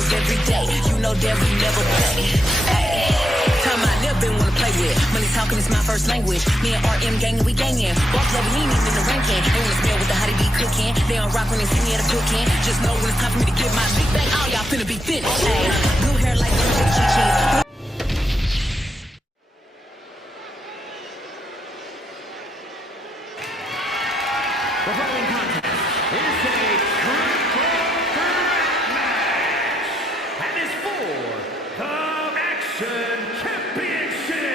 shows every day. You know that we never play. Ay. Time I never been one to play with. Money talking is my first language. Me and RM gangin', we gangin'. Walk over, we ain't even in the ranking. They wanna smell with the hottie be cooking. They don't rock when they see me at a cooking. Just know when it's time for me to get my shit back. All y'all finna be finished. Ay. Blue hair like cheese. The following contest is a triple threat match and is for the Action Championship.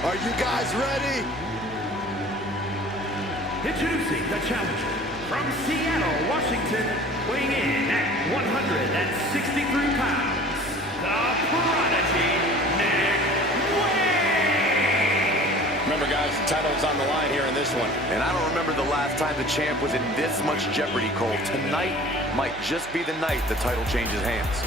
Are you guys ready? Introducing the challenger from Seattle, Washington, weighing in at 163 pounds, the Prodigy, Remember, guys, the title's on the line here in this one. And I don't remember the last time the champ was in this much jeopardy, Cole. Tonight might just be the night the title changes hands.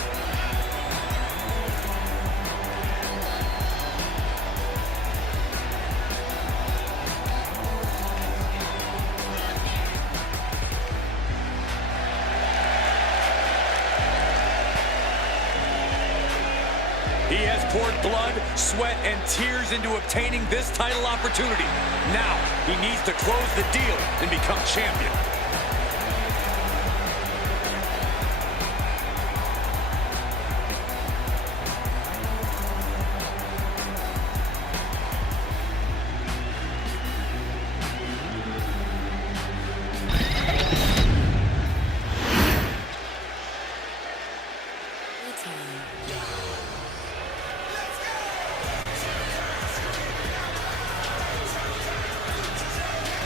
He has poured blood, sweat, and tears into obtaining this title opportunity. Now, he needs to close the deal and become champion.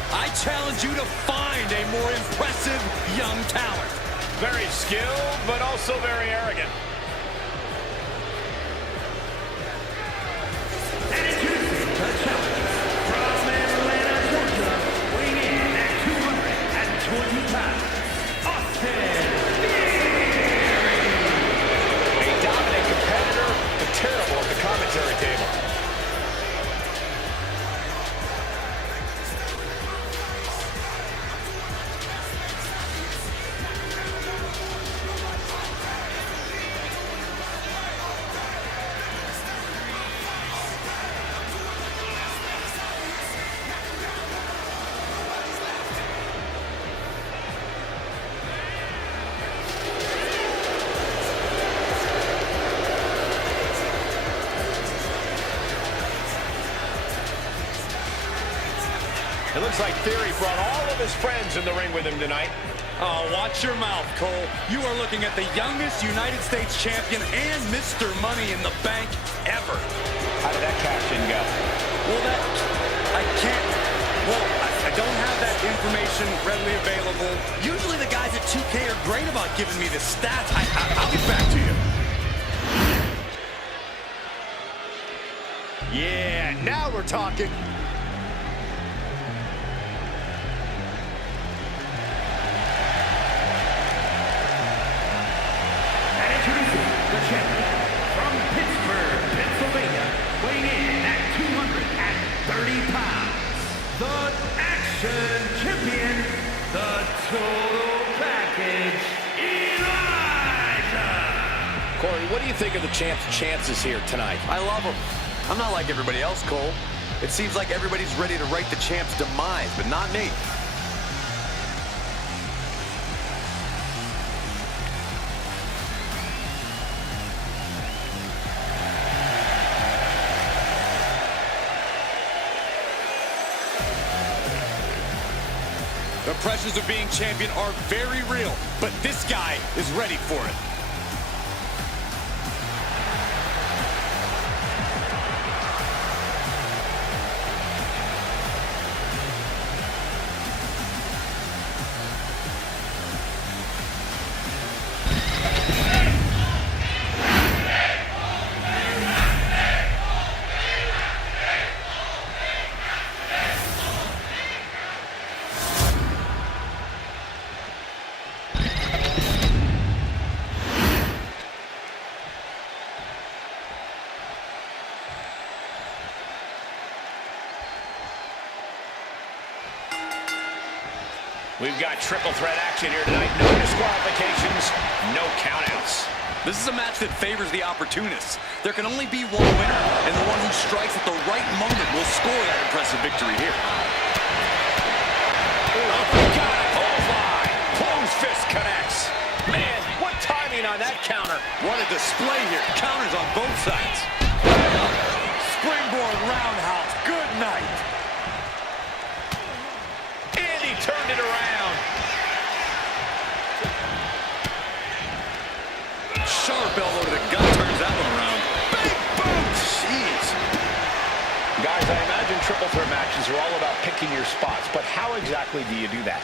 I challenge you to find a more impressive young talent. Very skilled, but also very arrogant. And introducing the challenger from Atlanta, Georgia, weighing in at 220 pounds, Austin Theory. A dominant competitor, but terrible at the commentary table. It looks like Theory brought all of his friends in the ring with him tonight. Oh, watch your mouth, Cole. You are looking at the youngest United States champion and Mr. Money in the Bank ever. How did that cash in go? Well, I don't have that information readily available. Usually the guys at 2K are great about giving me the stats. I'll get back to you. Yeah, now we're talking. The champion from Pittsburgh, Pennsylvania, weighing in at 230 pounds, the Action Champion, the Total Package, Elijah. Corey, what do you think of the champ's chances here tonight? I love him. I'm not like everybody else, Cole. It seems like everybody's ready to write the champ's demise, but not me. The pressures of being champion are very real, but this guy is ready for it. We've got triple threat action here tonight. No disqualifications, no countouts. This is a match that favors the opportunists. There can only be one winner, and the one who strikes at the right moment will score that impressive victory here. Oh, got it. Bullseye. Closed fist connects. Man, what timing on that counter. What a display here. Counters on both sides. Springboard roundhouse. Good night. And he turned it around. Sharp elbow to the gut turns that one around. Big boot! Jeez. Guys, I imagine triple threat matches are all about picking your spots, but how exactly do you do that?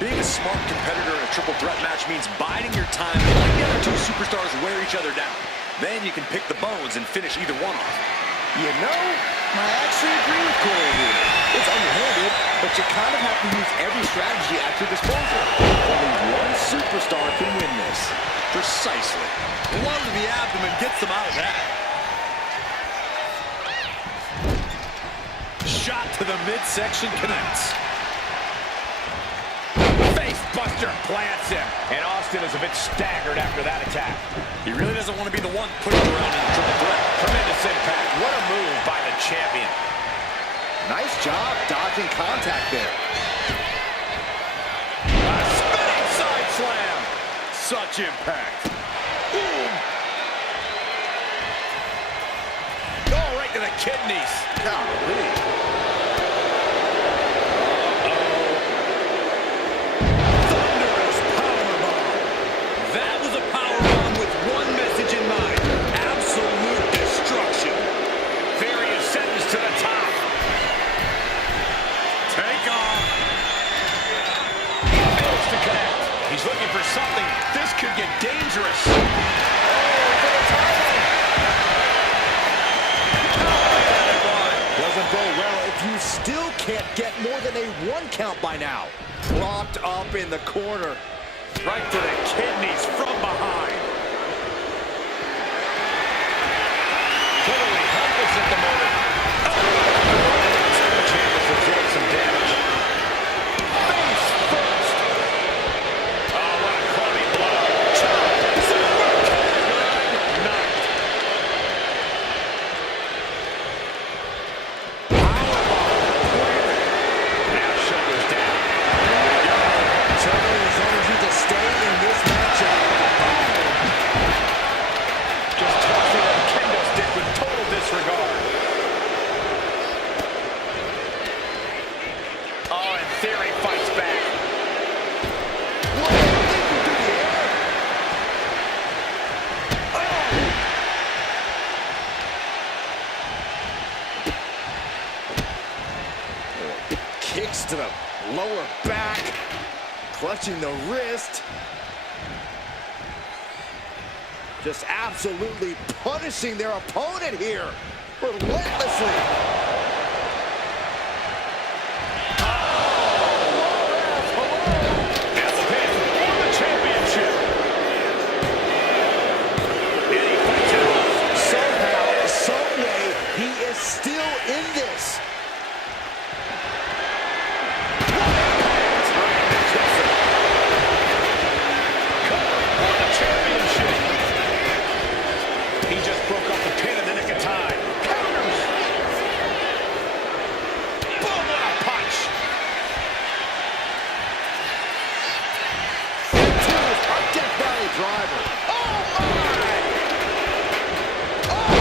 Being a smart competitor in a triple threat match means biding your time and letting the other two superstars wear each other down. Then you can pick the bones and finish either one off. You know, I actually agree with Corey here. It's underhanded, but you kind of have to use every strategy at your disposal. Only one superstar can win this. Precisely. Blow to the abdomen gets them out of that. Shot to the midsection connects. Face buster plants him. And Austin is a bit staggered after that attack. He really doesn't want to be the one putting around in a triple threat. Tremendous impact. What a move by the champion. Nice job dodging contact there. A spinning side slam. Such impact. Boom. Oh, right to the kidneys. Golly. Thunderous powerbomb. That was a powerbomb with one message in mind. Absolute destruction. Various sentence to the top. Take off. He fails to connect. He's looking for something. This could get dangerous. Oh, for the title. Doesn't go well if you still can't get more than a 1 count by now. Locked up in the corner. Right to the kidneys from behind. Totally helpless at the moment. The champ has absorbed some damage. Face first. Oh, what a clubby blow. Chop. Super kick. Good night. Now shoulders down. Juggling his energy to stay in this matchup. Just tossing a kendo stick with total disregard. Oh, and Theory fights back. Kicks to the lower back. Clutching the wrist. Just absolutely punishing their opponent here. Relentlessly. That's a pin for the championship. And he fights it off. Somehow, some way, he is still in this. For the championship. He just broke up the pin in the nick of time. Counters. Boom, what a punch. A Death Valley driver. Oh, my! Oh,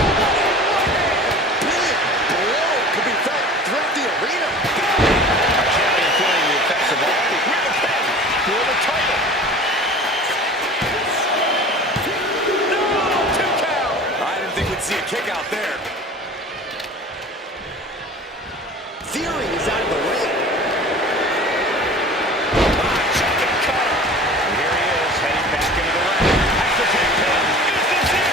big blow could be felt throughout the arena. Our champion feeling the effects of all the with the pin for the title. No, 2 count. I didn't think we'd see a kick out there. Theory is out of the way. Second cutter. And here he is, heading back into the ring. That's the tag pin. Is this it?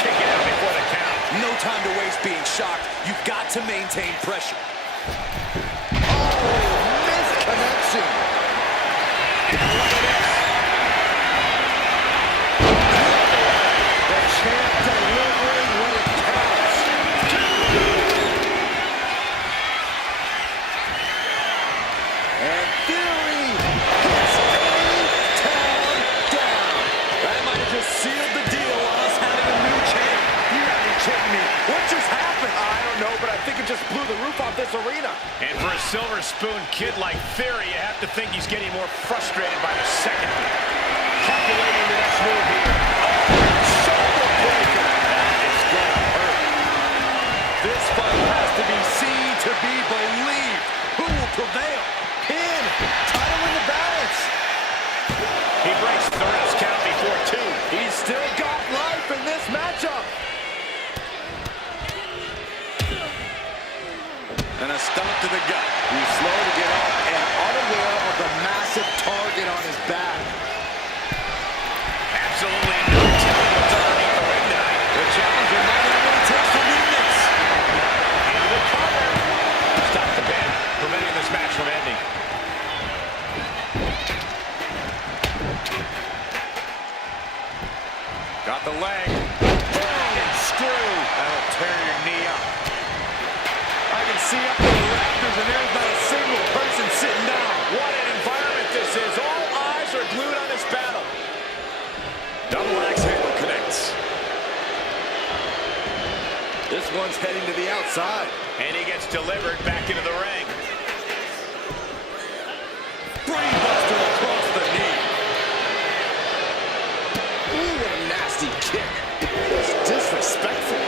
Kick it out before the count. No time to waste being shocked. You've got to maintain pressure. Missed connection. And look at this. The champ delivering when it counts. silver spoon kid-like theory, you have to think he's getting more frustrated by the second. Calculating the next move here. Shoulder breaker. That is gonna hurt. This fight has to be seen to be believed. Who will prevail? Pin. Title in the balance. He breaks the ref's count before two. He's still got life in this matchup. And a stomp to the gut. He's slow to get up and unaware of the massive target on his back. Absolutely no telling what's underneath the ring tonight. The challenger might have what it takes to win this. Into the cover. Stop the pin, preventing this match from ending. Got the leg. Boom! And screw. That'll tear your knee up. I can see up in the rafters, and there's not a single person sitting down. What an environment this is. All eyes are glued on this battle. Double axe handle connects. This one's heading to the outside. And he gets delivered back into the ring. Brainbuster across the knee. Ooh, what a nasty kick. It's disrespectful.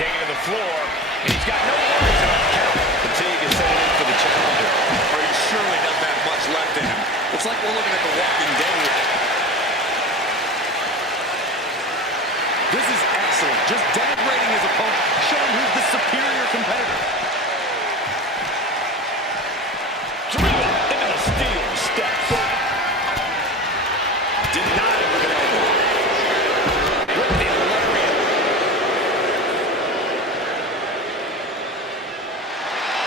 Taking to the floor, and he's got no worries about the count. Fatigue is setting in for the challenger, or he surely doesn't have much left in him. It's like we're looking at The Walking Dead. This is excellent, just denigrating his opponent, showing who's the superior competitor. Driven into the steel steps. Denied with an elbow. With the lariat.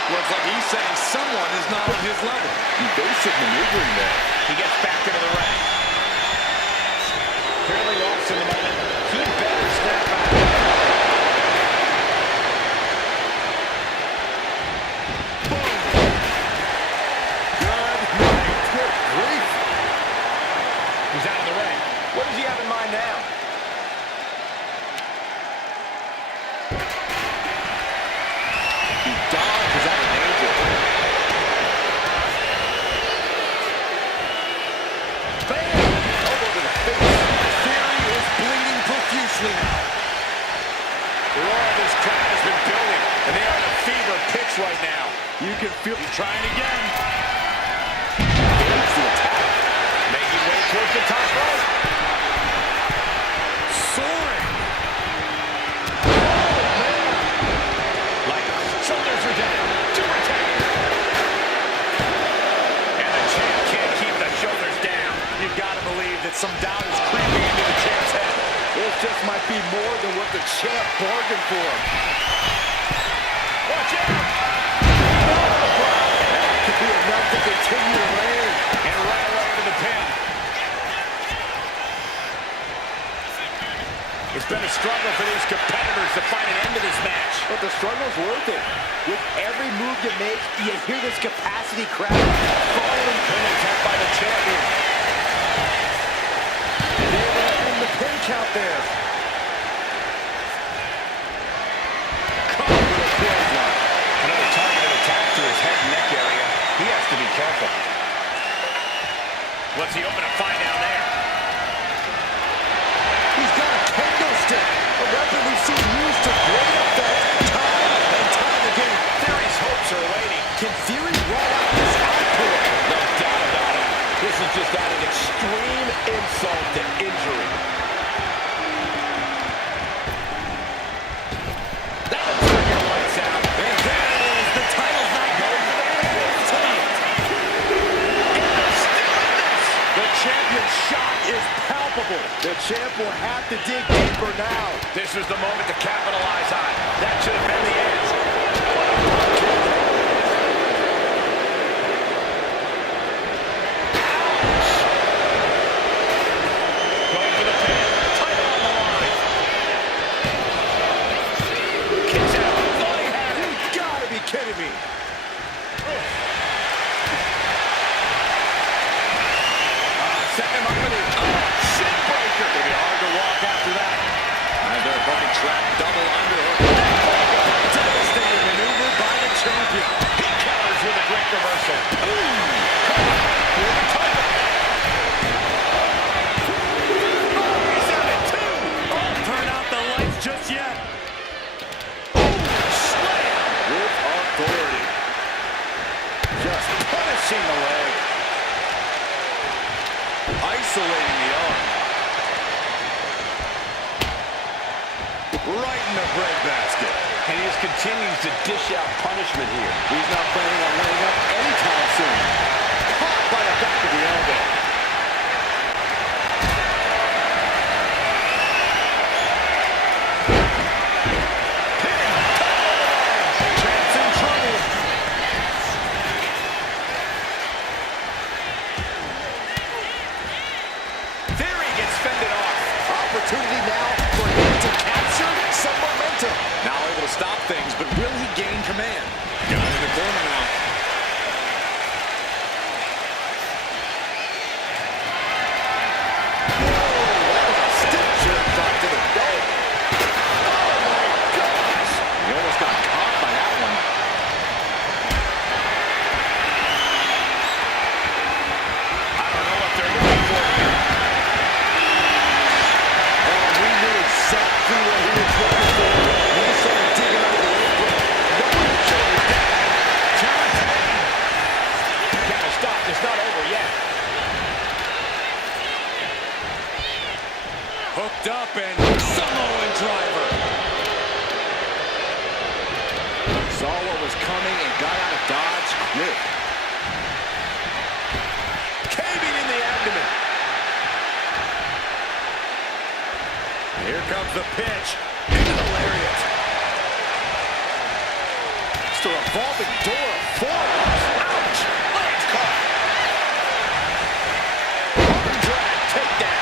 Looks like he's saying someone is not on his level. Basic maneuvering there. He gets back into the ring. Fairly lost in the moment. He better snap out. Boom. Good night. Good grief. He's out of the ring. What does he have in mind now? He dodges out of danger. Bam! Elbow to the face. Theory is bleeding profusely now. The roar of this crowd has been building, and they are in a fever pitch right now. You can feel he's trying again. There's the attack. Making way towards the top rope. Soaring. Oh, man. Like shoulders are down. Two attack. And the champ can't keep the shoulders down. You've got to believe that some doubt is creeping into the champ's head. This just might be more than what the champ bargained for. Watch out! That could be enough to continue to reign. And right away into the pin. It's been a struggle for these competitors to find an end to this match. But the struggle's worth it. With every move you make, you hear this capacity crowd following pin attempt by the champion. And they were in the pin count there. Caught with a clothesline. Another targeted attack to his head and neck area. He has to be careful. What's he hoping to find down there? He's got a kendo stick, a weapon we've seen used to great effect time and time again. Theory's hopes are waiting. Can Theory roll out this output? No doubt about it. This is just adding extreme insult to injury. That'll turn your lights out. And there it is. The title's not going to the hands tonight. And they're still in this. The champion's shot is palpable. The champ will have to dig deeper now. This is the moment to capitalize on. That should have been the end. Going for the pin. Title on the line. Kicks out. Thought he had it. You gotta be kidding me. Setting him up with it. Shit breaker. It'll be hard to walk after that. Just punishing the leg. Isolating the arm. Right in the breadbasket. And he just continues to dish out punishment here. He's not planning on letting up anytime soon. Caught by the back of the elbow. Champ's in trouble. Theory gets fended off. Opportunity now for him to capture some momentum. Now able to stop things, but will he gain command? Got in the corner now. Stick jerk drop to the belt. Oh my gosh! He almost got caught by that one. I don't know what they're looking for here. Oh, we knew exactly what he was looking for. When he started digging under the apron. No one showed that. Gotta stop. It's not over yet. Hooked up and Samoan driver. Saw what was coming and got out of dodge quick. Caving in the abdomen. Here comes the pitch. Into the lariat. It's a revolving door of forearms. Ouch! Legs caught. Arm drag. Takedown.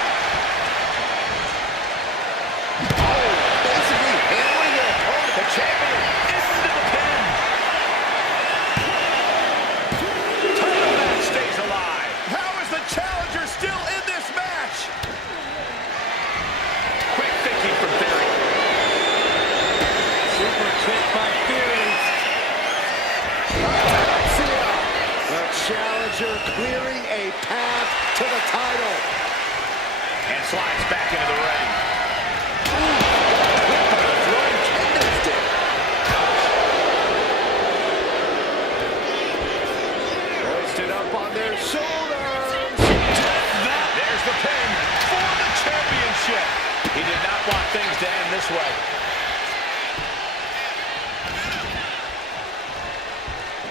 Oh, basically handling your opponent. The champion into the pin. Title match stays alive. How is the challenger still in this match? Quick thinking from Theory. Super kick by Theory. The challenger clearing a path to the title. And slides back into the ring. Throwing kendo stick. Hoisted up on their shoulders. There's the pin for the championship. He did not want things to end this way.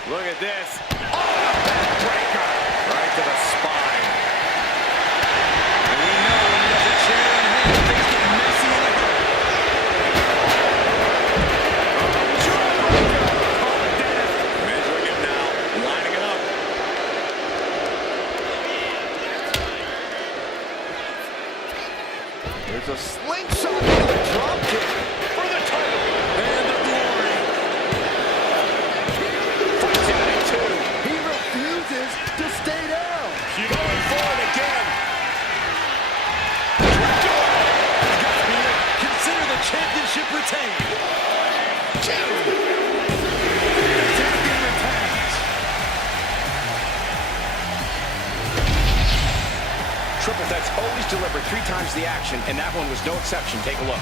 Look at this. Breaker. Right to the spine. And we know when he has a chair in hand, things get messy in a hurry. Jawbreaker. Call it death. Measuring it now, lining it up. There's a slingshot and a drop kick. For the title. And the glory. Fights out at 2. He refuses to stay down. Going forward again. Consider the championship retained. 2. The champion retains. Triple Threat's always delivered 3 times the action, and that one was no exception. Take a look.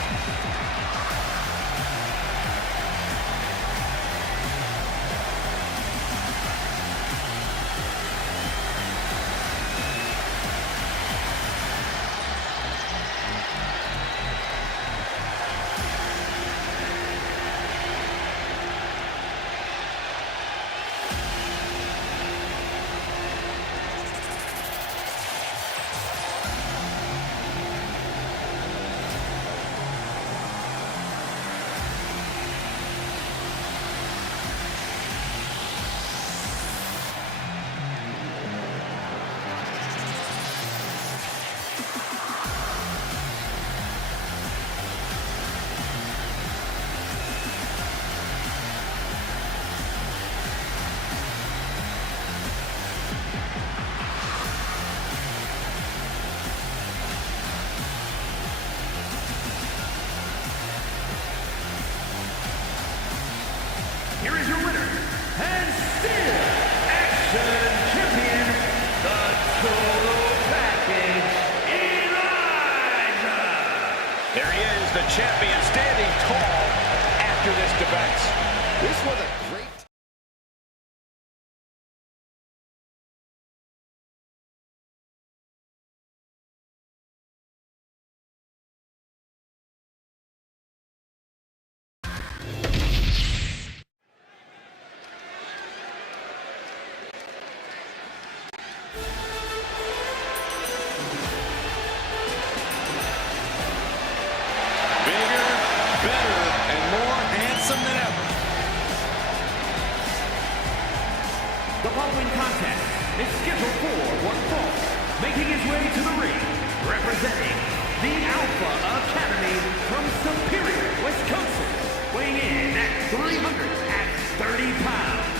The following contest is scheduled for one fall. Making his way to the ring, representing the Alpha Academy from Superior, Wisconsin. Weighing in at 330 pounds.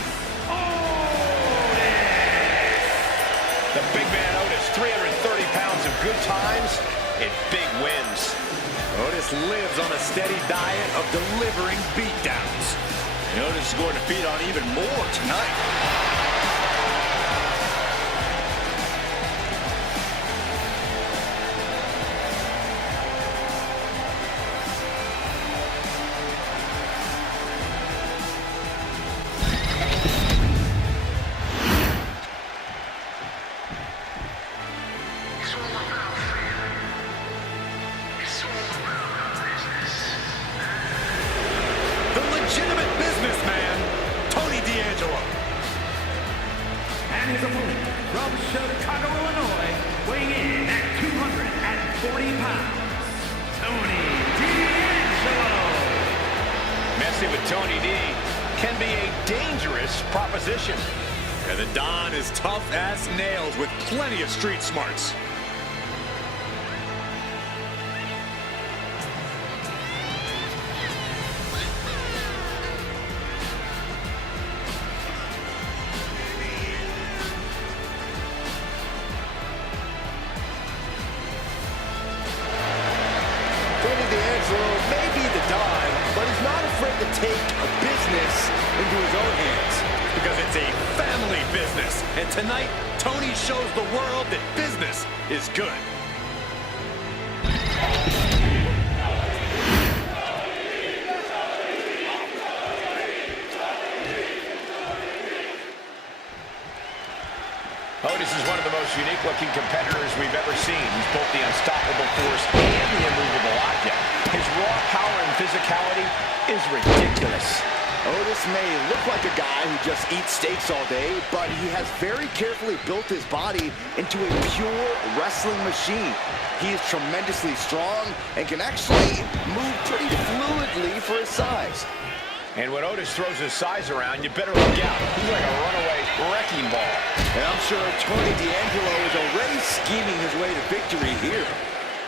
The big man Otis, 330 pounds of good times and big wins. Otis lives on a steady diet of delivering beatdowns. And Otis is going to feed on even more tonight. And his opponent from Chicago, Illinois, weighing in at 240 pounds, Tony D'Angelo. Messing with Tony D can be a dangerous proposition. And the Don is tough as nails with plenty of street smarts. May be the Don, but he's not afraid to take a business into his own hands. Because it's a family business. And tonight, Tony shows the world that business is good. Otis is one of the most unique-looking competitors we've ever seen. He's both the unstoppable force and the immovable object. His raw power and physicality is ridiculous. Otis may look like a guy who just eats steaks all day, but he has very carefully built his body into a pure wrestling machine. He is tremendously strong and can actually move pretty fluidly for his size. And when Otis throws his size around, you better look out. He's like a runaway wrecking ball. And I'm sure Tony D'Angelo is already scheming his way to victory here.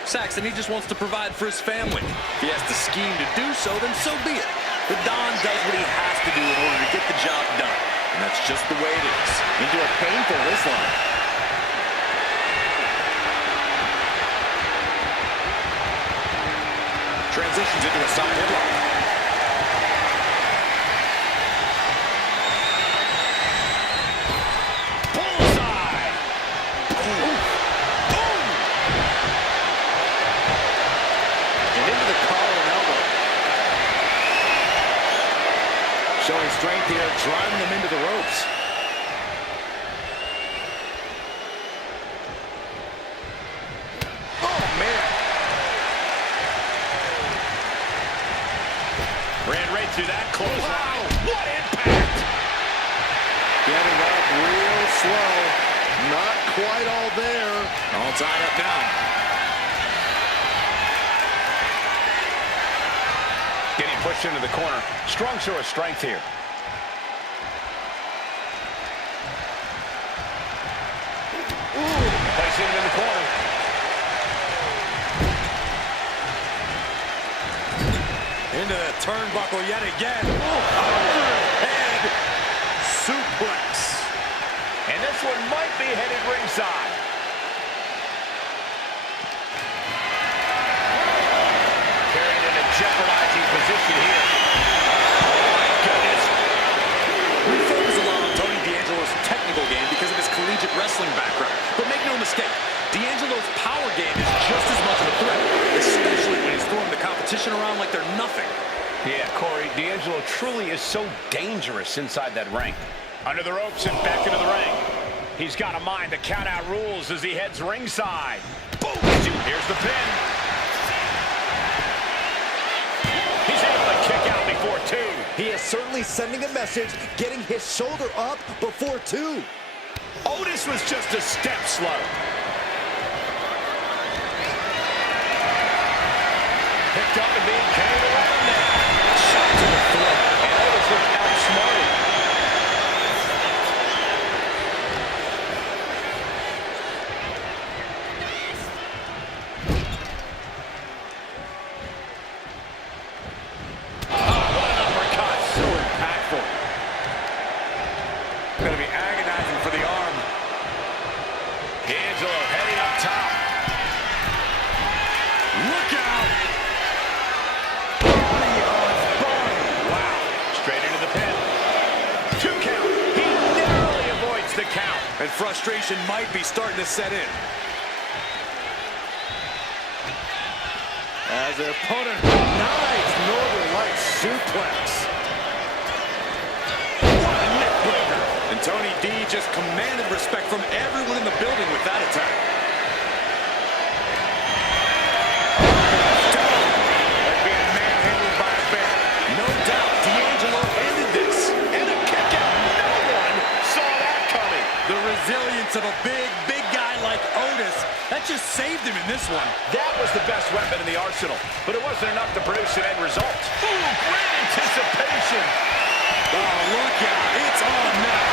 Saxon, he just wants to provide for his family. If he has to scheme to do so, then so be it. The Don does what he has to do in order to get the job done. And that's just the way it is. Into a painful wristlock. Transitions into a side headlock. Showing strength here, driving them into the ropes. Oh, man. Ran right through that close. Wow, what impact! Getting up real slow. Not quite all there. All tied up now. Getting pushed into the corner. Strong show of strength here. Placing him in the corner. Into the turnbuckle yet again. Overhead suplex. And this one might be headed ringside. Carried in a jeopardizing position here. Oh, my goodness. We focus a lot on Tony D'Angelo's technical game because of his collegiate wrestling background. But make no mistake, D'Angelo's power game is just as much of a threat, especially when he's throwing the competition around like they're nothing. Yeah, Corey, D'Angelo truly is so dangerous inside that ring. Under the ropes and back into the ring. He's got a mind to count out rules as he heads ringside. Boom! Here's the pin. He's able to kick out before two. He is certainly sending a message, getting his shoulder up before two. Otis was just a step slow. Picked up and being carried around there. Shot to the throat. And Otis looked outsmarted. Emphasizing for the arm. D'Angelo heading up top. Look out! Body on body. Wow. Straight into the pin. 2 count. He narrowly avoids the count. And frustration might be starting to set in. As their opponent, nice Northern Lights suplex. What a neck breaker. And Tony D just commanded respect from everyone in the building with that attack. They're being manhandled by a bear. No doubt, D'Angelo ended this. And a kick out. No one saw that coming. The resilience of a big guy like Otis, that just saved him in this one. That was the best weapon in the arsenal, but it wasn't enough to produce an end result. Ooh, great anticipation. Oh, look out. It's on now.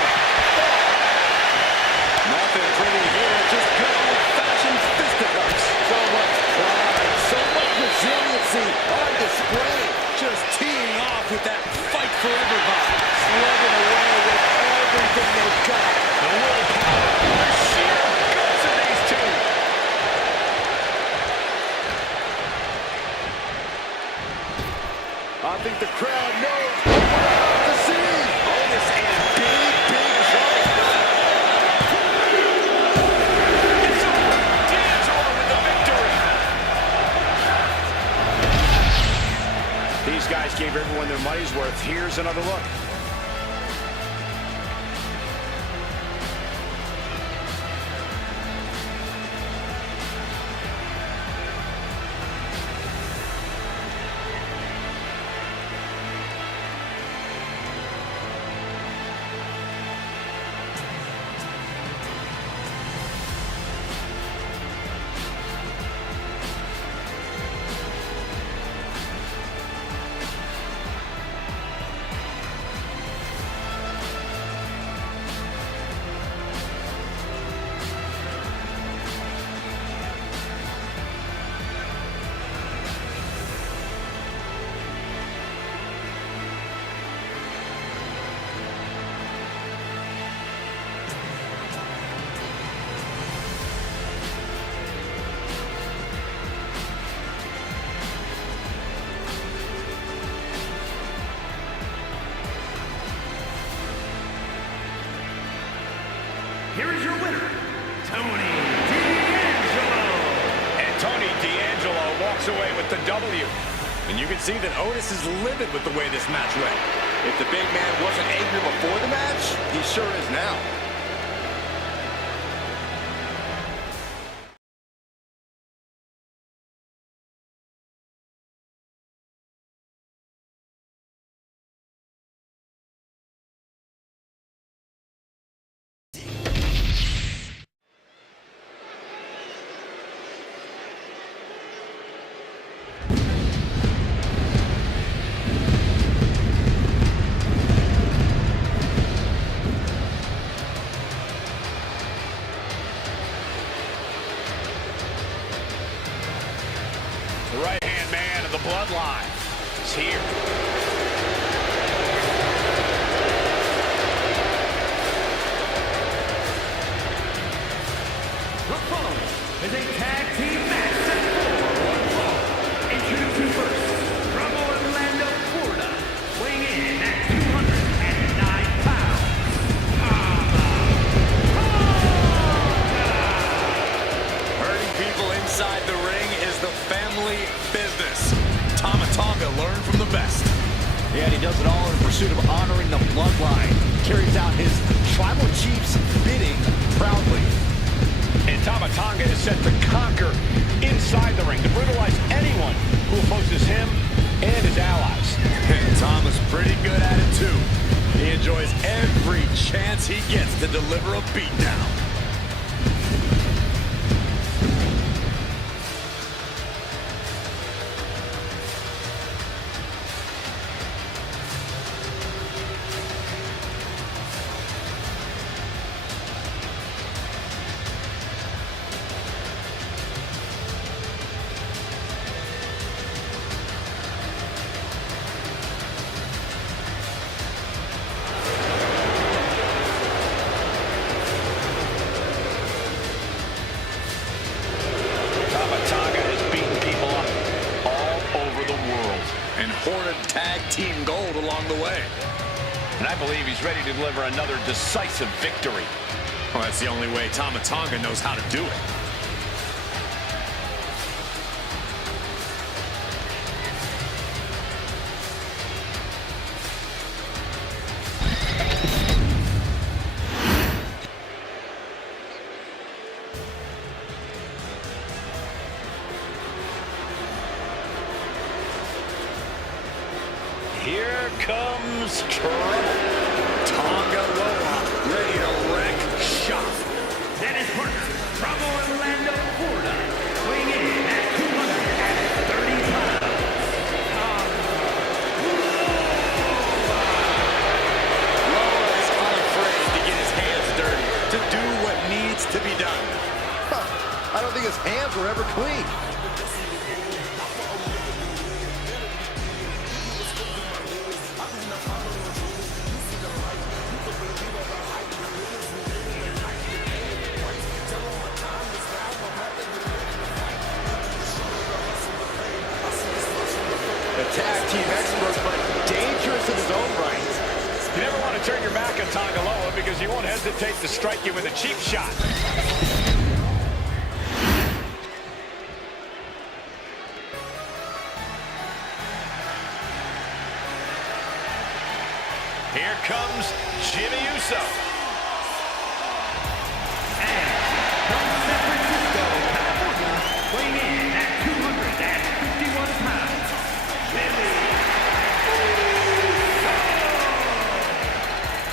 Nothing pretty here, just good old-fashioned fisticuffs. So much pride, so much resiliency on display. Just teeing off with that fight for everybody. Slugging away with everything they've got. The willpower, the sheer guts of these two. I think the crowd knows what we're about to see. Otis in big trouble. It's over. D'Angelo with the victory. These guys gave everyone their money's worth. Here's another look. Here is your winner, Tony D'Angelo. And Tony D'Angelo walks away with the W. And you can see that Otis is livid with the way this match went. If the big man wasn't angry before the match, he sure is now. The right-hand man of the bloodline is here. The following is a tag team match set for one fall. Introducing first, from Orlando, Florida, weighing in at 209 pounds, Hurting people inside the ring is the family business. Tonga learned from the best. Yeah, and he does it all in pursuit of honoring the bloodline. Carries out his tribal chief's bidding proudly. And Tonga is set to conquer inside the ring, to brutalize anyone who opposes him and his allies. And Tama's pretty good at it too. He enjoys every chance he gets to deliver a beatdown. And I believe he's ready to deliver another decisive victory. Well, that's the only way Tama Tonga knows how to do it. Here comes trouble. Tonga Loa, ready to wreck shop. Dennis Parker from Orlando, Florida, weighing in at 230 pounds. Loa is unafraid to get his hands dirty, to do what needs to be done. I don't think his hands were ever clean. The tag team expert, but dangerous in his own right. You never want to turn your back on Tonga Loa because he won't hesitate to strike you with a cheap shot. Here comes Jimmy Uso. And from San Francisco, California, weighing in at 251 pounds, Jimmy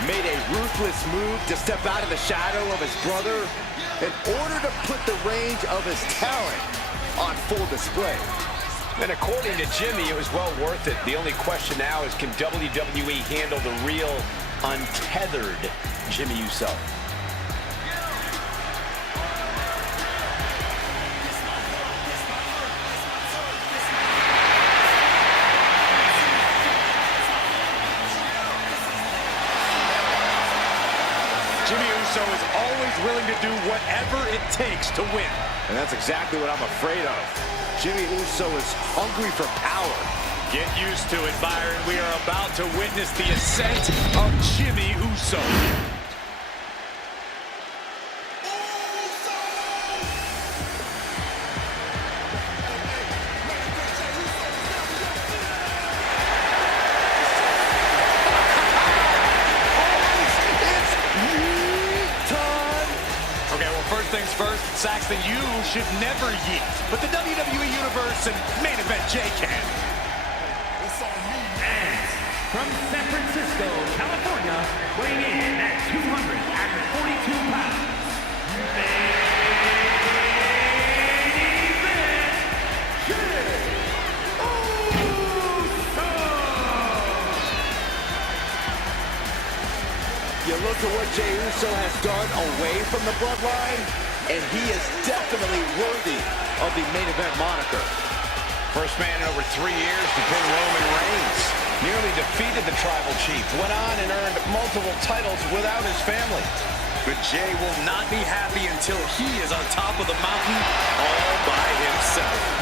Made a ruthless move to step out of the shadow of his brother in order to put the range of his talent on full display. And according to Jimmy, it was well worth it. The only question now is, can WWE handle the real, untethered Jimmy Uso? Jimmy Uso is always willing to do whatever it takes to win. And that's exactly what I'm afraid of. Jimmy Uso is hungry for power. Get used to it, Byron. We are about to witness the ascent of Jimmy Uso. Okay, well, first things first, Saxton, you should never yeet. But the WWE Universe and Main Event Jay can. And from San Francisco, California, weighing in at 242 pounds, main event, Jey Uso. You look at what Jey Uso has done away from the bloodline, and he is definitely worthy of the main event moniker. First man in over 3 years to pin Roman Reigns. Nearly defeated the Tribal Chief. Went on and earned multiple titles without his family. But Jay will not be happy until he is on top of the mountain all by himself.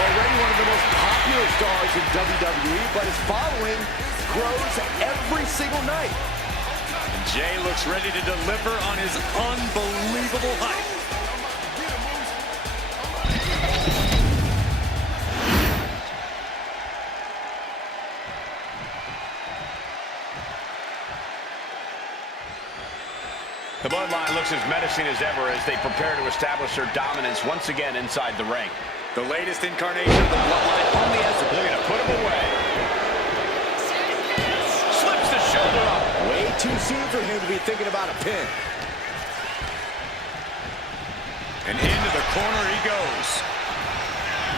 Already one of the most popular stars in WWE, but his following grows every single night. Jay looks ready to deliver on his unbelievable hype. The Bloodline looks as menacing as ever as they prepare to establish their dominance once again inside the ring. The latest incarnation of the Bloodline only has to They're going to put him away. Slips the shoulder up. Way too soon for him to be thinking about a pin. And into the corner he goes.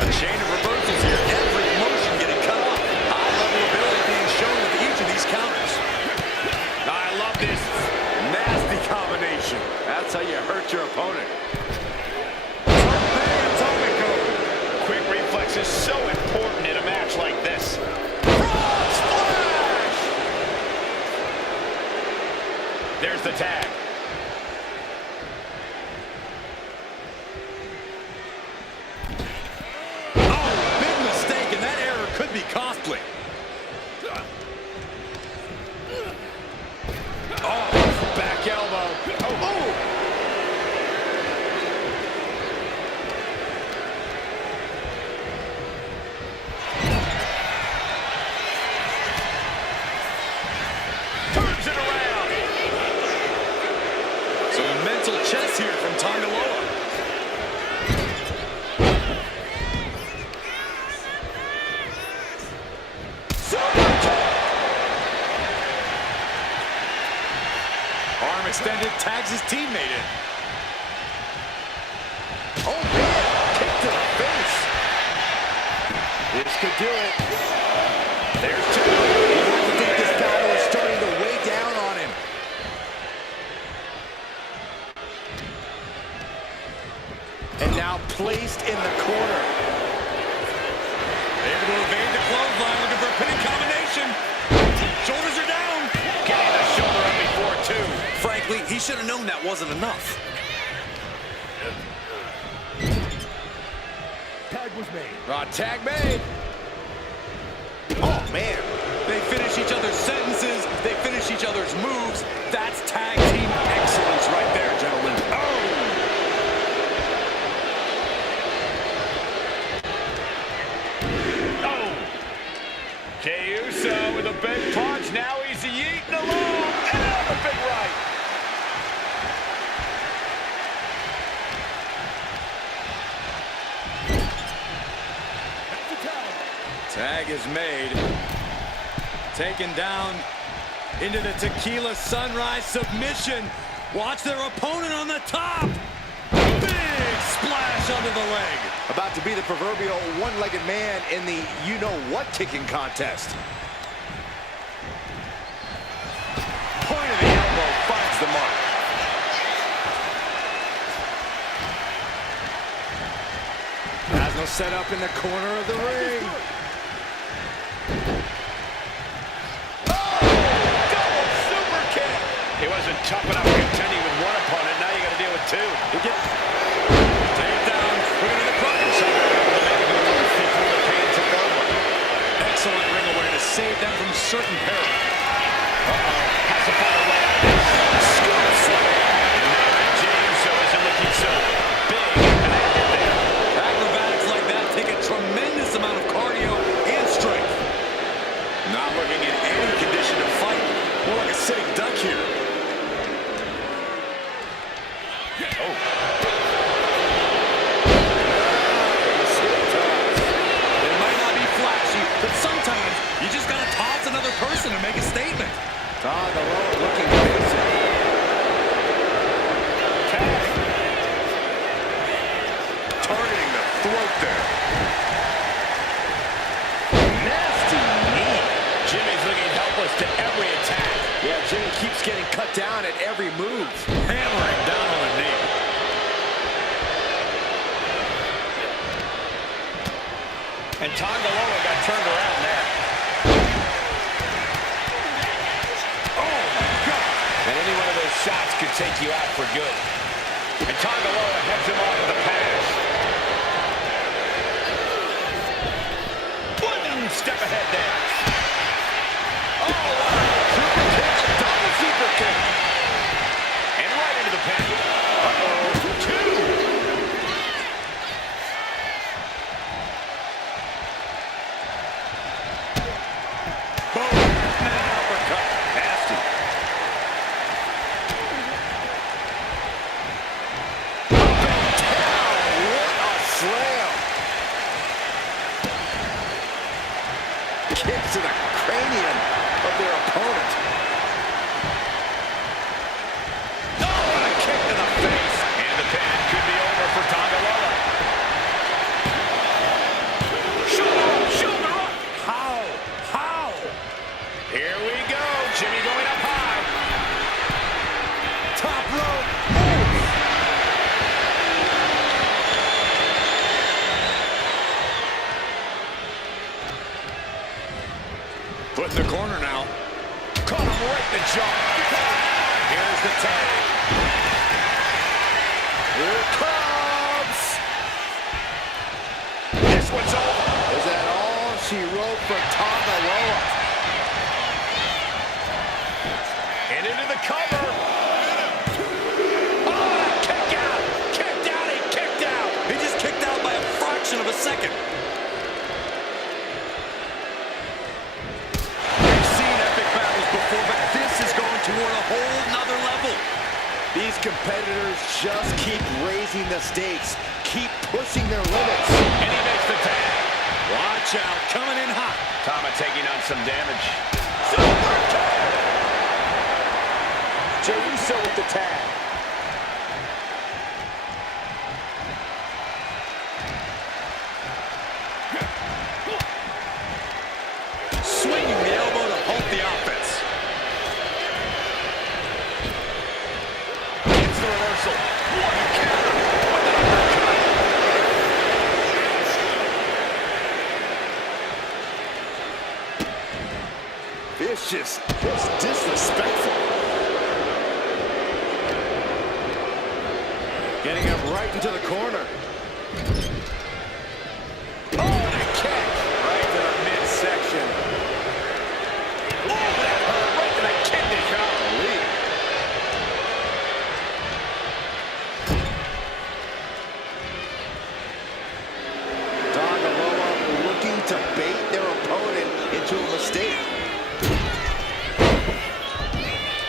A chain of reversals here. Every motion getting cut off. High level ability being shown with each of these counters. I love this nasty combination. That's how you hurt your opponent. Quick reflex is so important in a match like this. Frog splash! mental chess here from Tonga Loa. Arm extended, tags his teammate in. Oh, man, kick to the face. This could do it. There's two. I think this battle is starting to weigh down on him. And now placed in the corner. Able to evade the clothesline, looking for a pinning combination. Shoulders are down. Getting the shoulder up before, too. Frankly, he should have known that wasn't enough. Tag was made. Tag made. Oh, man. They finish each other's sentences. They finish each other's moves. That's tag team excellence right there, gentlemen. Jey Uso with a big punch. Now he's eating alone. And a big right. Tag is made. Taken down into the Tequila Sunrise submission. Watch their opponent on the top. Big splash under the leg. About to be the proverbial one-legged man in the you-know-what kicking contest. Point of the elbow finds the mark. Has no setup in the corner of the ring. He wasn't tough enough contending with one opponent. Now you got to deal with two. Take it down. We're into the crunch. Excellent ring awareness. Saved them from certain peril. Has to find a way out of this. Scoop slam. Jey Uso isn't looking so big and active there. Acrobatics like that take a tremendous amount of cardio and strength. Not looking in any condition to fight. More like a sitting duck here. It might not be flashy, but sometimes you just gotta toss another person and make a statement. Tonga Loa looking basic. Targeting the throat there. Nasty knee. Jimmy's looking helpless to every attack. Yeah, Jimmy keeps getting cut down at every move. Hammering down on the knee. And Tonga Loa got turned around there. Oh, my God. And any one of those shots could take you out for good. And Tonga Loa heads him off to the pass. One step ahead there. Oh, wow. Super kick. Double super kick. And right into the pin. Uh-oh. Two. Kicks to the cranium of their opponent. Oh, and a kick to the face. And the pin could be over for Tonga Loa. Shoulder up. How? Here we go. Jimmy going up high. Top rope. Put in the corner now. Caught him right in the jaw. Here's the tag. Here it comes. This one's over. Is that all she wrote for Tonga Loa? And into the cover. Oh, kick out. Kicked out. He kicked out. He just kicked out by a fraction of a second. We've seen epic battles before, but this is going These competitors just keep raising the stakes, keep pushing their limits. And he makes the tag. Watch out, coming in hot. Tama taking on some damage. Super kick! Jey Uso with the tag. Swinging the elbow to halt the offense. It's the reversal. What a counter. With an uppercut. Vicious, just disrespectful. Getting him right into the corner. Oh, and a kick. Right to the midsection. Oh, that hurt. Right to the kidney. Golly. Dagaloa looking to bait their opponent into a mistake.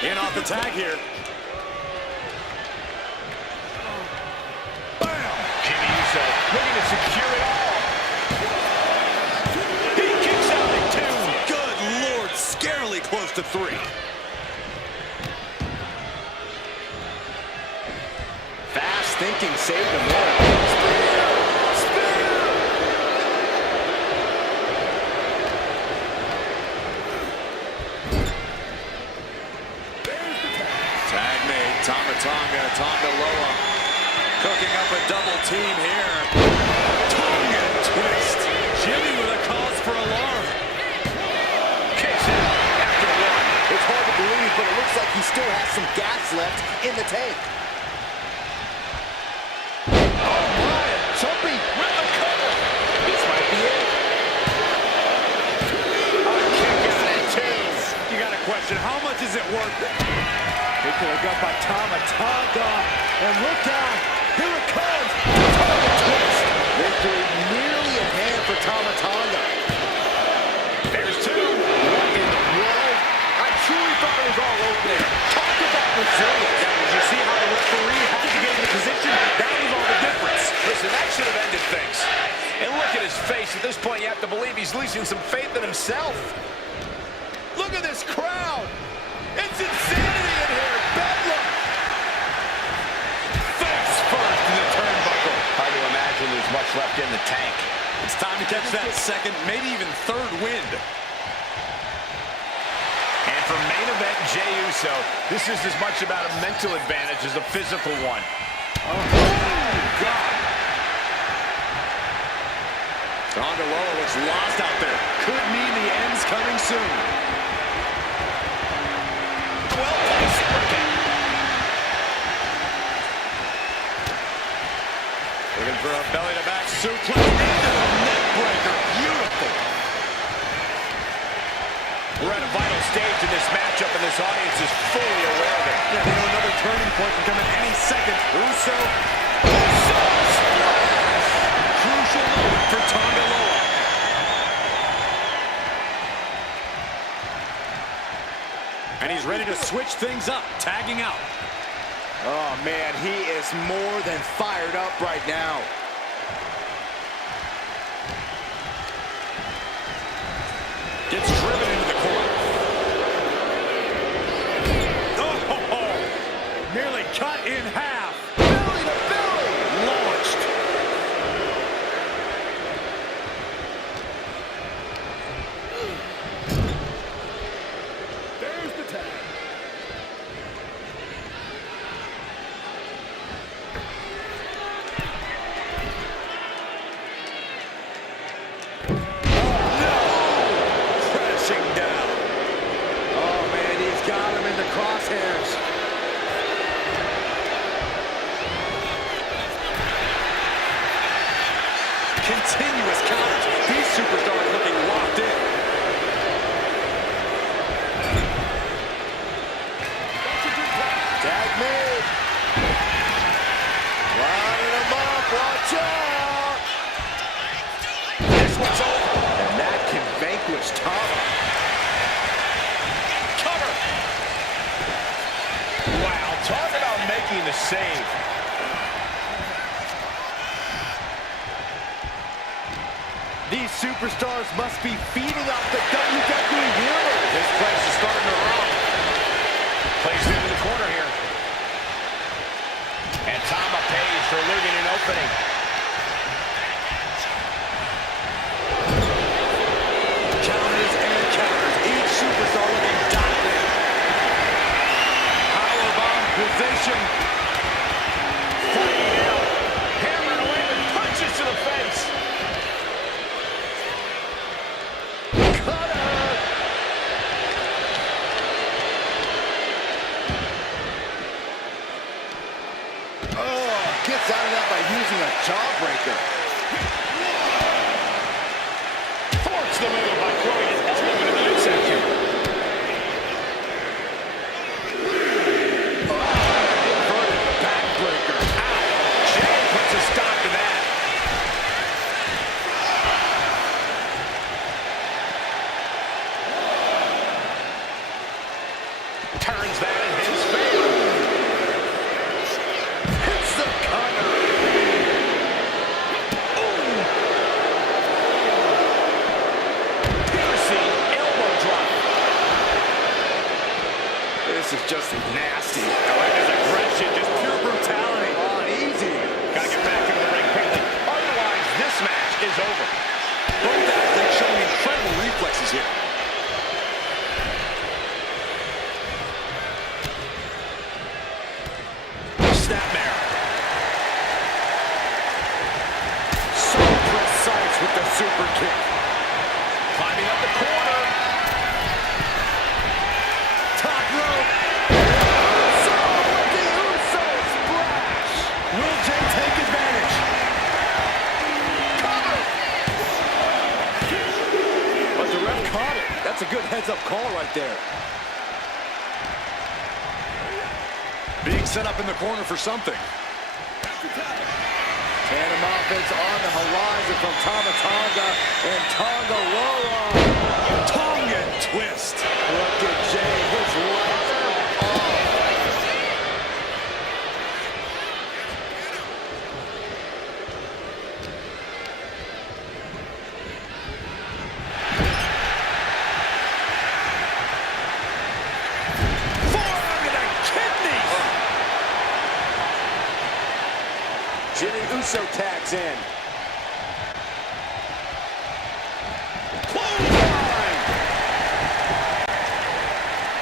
In off the tag here. Bam. Jimmy Uso looking to secure it all. He kicks out at 2. Good Lord, scarily close to 3. Fast thinking saved him there. Tag made, Tama Tonga cooking up a double team here. Tonga twist. Jimmy with a cause for alarm. Kicks out after 1. It's hard to believe, but it looks like he still has some gas left in the tank. Oh my, jumping With the cover. This might be it. A kick out at 2. You got a question, how much is it worth? Picking it up by Tama Tonga. And look out, here it comes. Tonga twist. Victory nearly at hand for Tama Tonga. There's 2. What in the world? I truly thought it was all over there. Talk about resilience. Did you see how the referee had to get into position? That was all the difference. Listen, that should have ended things. And look at his face. At this point, you have to believe he's losing some faith in himself. Look at this crowd. It's insanity in here. Bedlam. Face first in the turnbuckle. Hard to imagine there's much left in the tank. It's time to catch that second, maybe even third wind. And for main event Jey Uso, this is as much about a mental advantage as a physical one. Oh, God. Dagaloa looks lost out there. Could mean the end's coming soon. Well placed super kick. Looking for a belly-to-back suplex into the neck breaker. Beautiful. We're at a vital stage in this matchup, and this audience is fully aware of it. Yeah, they know another turning point can come at any second. Uso. Crucial moment for Dagaloa. And he's ready to switch things up, tagging out. Oh, man, he is more than fired up right now. Gets driven into the corner. Oh, nearly cut in half. Belly to belly. Launched. There's the tag. Crashing down. Oh, man, he's got him in the crosshairs. Continuous counters. These superstars looking locked in. Tag made. Lining him up, watch out. This one's over. And that can vanquish Tama. Cover. Wow, talk about making to save. These superstars must be feeding off the WWE Universe. This place is starting to rock. Plays into the corner here. And Tama pays for leaving an opening. Counters and counters. Each superstar looking dominant. Powerbomb position. Fighting out. Hammering away with punches to the face. Gets out of that by using a jawbreaker. Force the move by throwing his elbow into the midsection. Inverted backbreaker. Jay puts a stop to that. Turns that in his favor. Hits the cutter. Piercing elbow drop. This is just nasty. I like his aggression, just pure brutality. On easy. Gotta get back into the ring quickly. Otherwise, this match is over. Both athletes showing incredible reflexes here. Snapmare. So precise with the super kick. Climbing up the corner. Top rope. So with the Uso splash. Will Jay take advantage? Cover. But the ref caught it. That's a good heads-up call right there. Being set up in the corner for something. Tandem offense on the horizon from Tama Tonga and Tonga Loa. Tongan twist. Look at Jay, his legs are off. Forearm to the kidneys. Jimmy Uso tags in. Clothesline.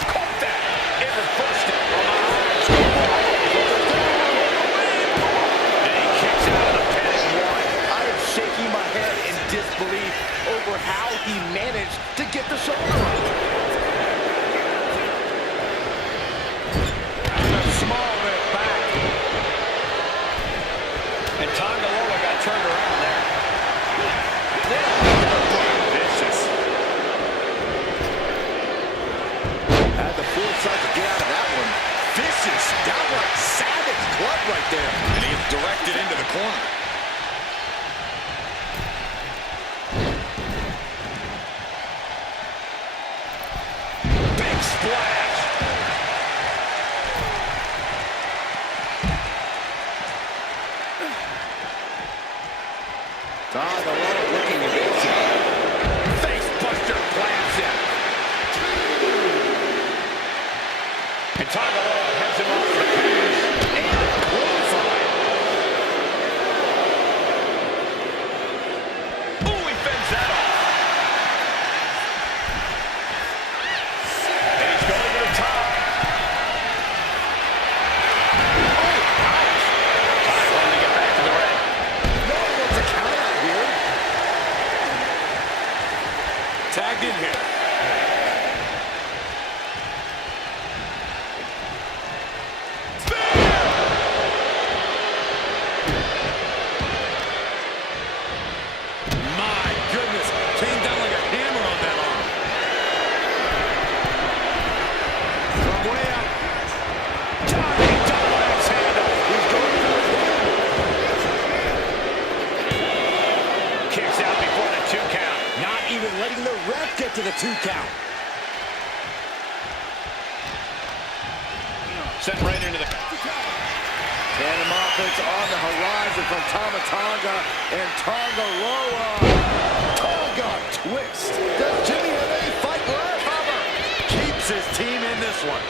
Caught that. It reversed it. And he kicks out of the pin as one. I am shaking my head in disbelief over how he managed to get the shoulder up. A small bit back. And Tonga Loa got turned around there. Vicious. Had the foresight to get out of that one. Vicious, downright savage club right there. And he is directed into the corner. Big splash. Tonga Loa looking evasive. Face buster plants him. And Tonga Loa heads him off the cage. And a clothesline. Ooh, he fends that off. And he's going to the top. Oh, ouch. Time for him to get back to the ring. No one wants a count out here. Tagged in here. My goodness. Came down like a hammer on that arm. From way up. Johnny Dominic's handle. He's going for the win. Kicks out before the 2 count. Not even letting the ref get to the 2 count. Sent right into the... offense on the horizon from Tama Tonga and Tonga Loa. Tonga twist. Does Jimmy have any fight left? Cover. Keeps his team in this one.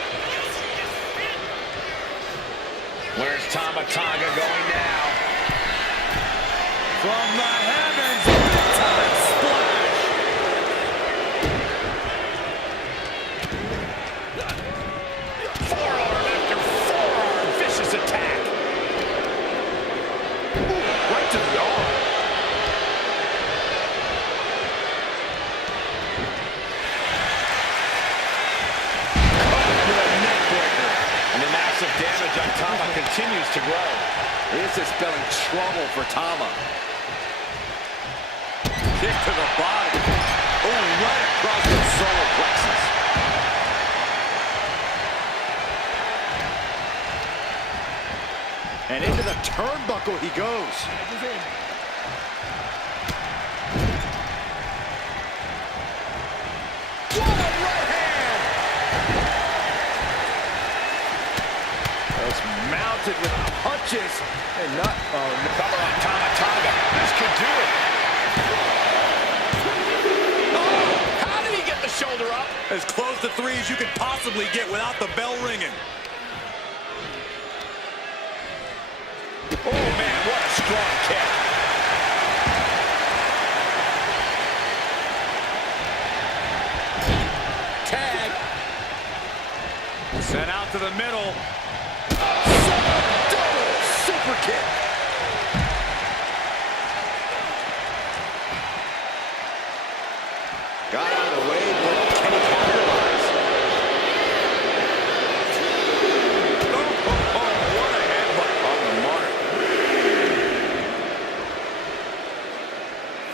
Where's Tama Tonga going now? From the heavens, big time splash. Forearm after forearm. Vicious attack. Ooh, right to the arm. And the massive damage on Tama continues to grow. This is spelling trouble for Tama. Kick to the body. Oh, right across the solar plexus. And into the turnbuckle he goes. What a right hand! It's mounted with punches and not. Oh, no. Cover on Tama Tonga. This could do it. Oh, how did he get the shoulder up? As close to 3 as you could possibly get without the bell ringing. Oh, man, what a strong kick. Tag. Sent out to the middle. Double super kick. Got out of the way, but can he capitalize? Oh, what a headbutt on the mark.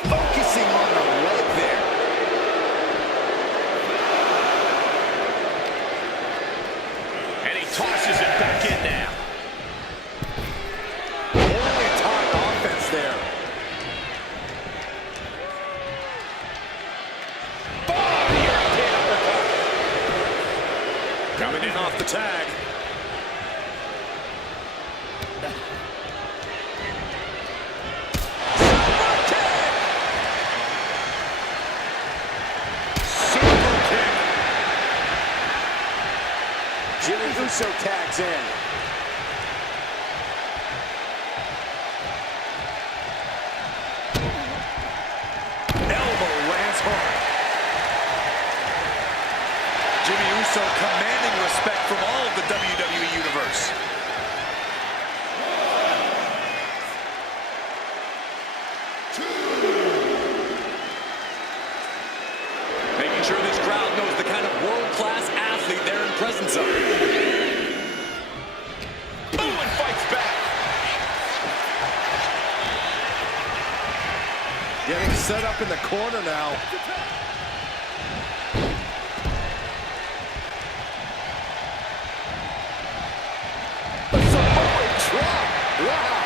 Focusing on the leg there. And he tosses it back in now. Only tied offense there. Coming in off the tag. Super kick. Jimmy Uso tags in. Elbow lands hard. Jimmy Uso commanding respect from all of the WWE Universe. Making sure this crowd knows the kind of world-class athlete they're in presence of. Boom, and fights back. Getting set up in the corner now. A Samoan drop. Wow.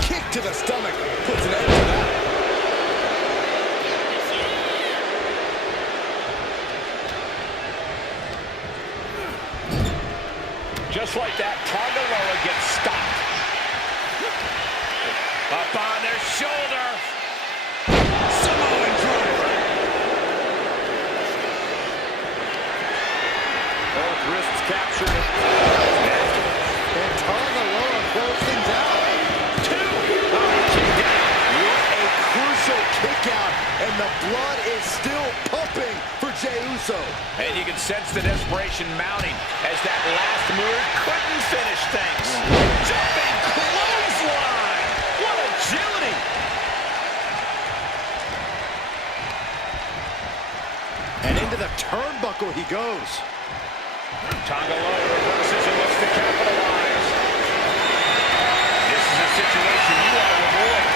Kick to the stomach. Puts an end to that. Just like that, Tonga Loa gets stopped. Up on their shoulder. Samoan driver. Both wrists captured. And Tonga Loa closed things out. What a crucial kick out, and the blood is still pumping for Jey Uso. And you can sense the desperation mounting as that last move couldn't finish things. Jumping clothesline. What agility. And into the turnbuckle he goes. Tonga Loa reverses and looks to capitalize. This is a situation you want to avoid.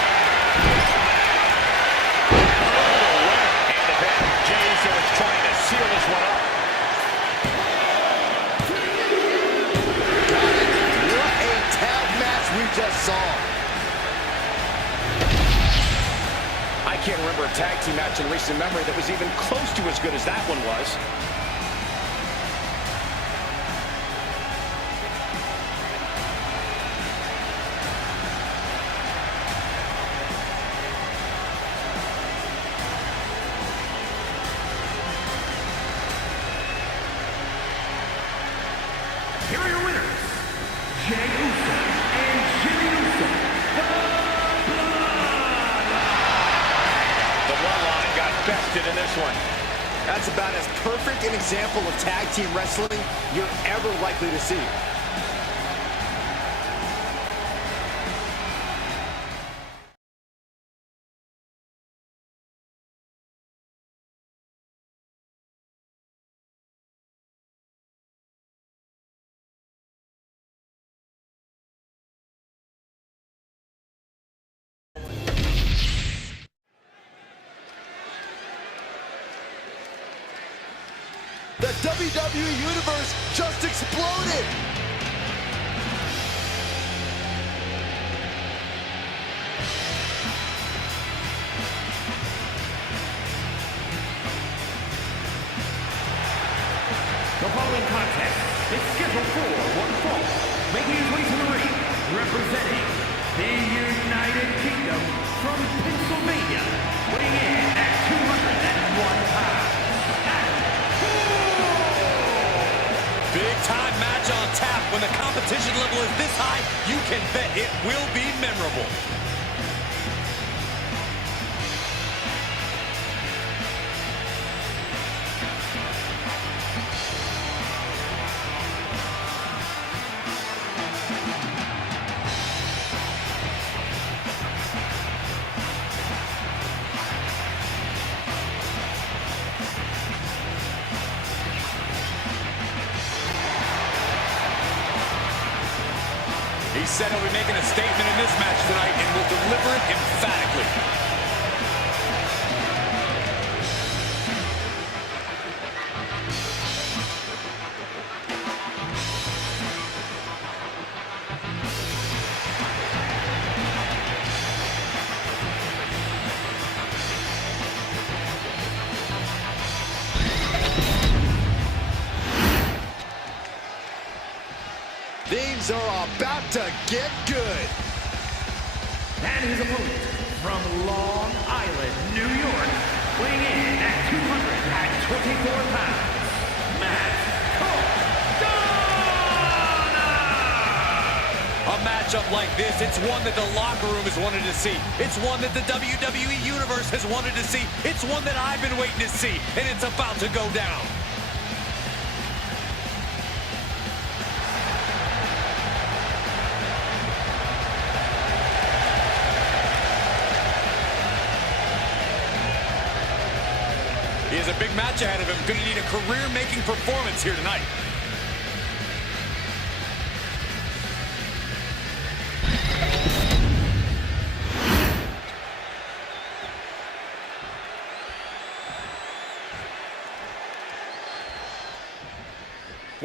And the back, Jey Uso is trying to seal this one up. What a tag match we just saw. I can't remember a tag team match in recent memory that was even close to as good as that one was. Here are your winners, Jey Uso and Jimmy Uso, The Bloodline got bested in this one. That's about as perfect an example of tag team wrestling you're ever likely to see. The WWE Universe just exploded! The following contest is scheduled for one fall, making his way to the ring, representing the United Kingdom from Pennsylvania, weighing in at 201 pounds. Big time match on tap. When the competition level is this high, you can bet it will be memorable. He said he'll be making a statement in this match tonight and will deliver it emphatically. Things are about to get good. And his opponent from Long Island, New York, weighing in at 224 pounds, Matt Cardona! A matchup like this, it's one that the locker room has wanted to see. It's one that the WWE Universe has wanted to see. It's one that I've been waiting to see, and it's about to go down. He has a big match ahead of him. Going to need a career-making performance here tonight.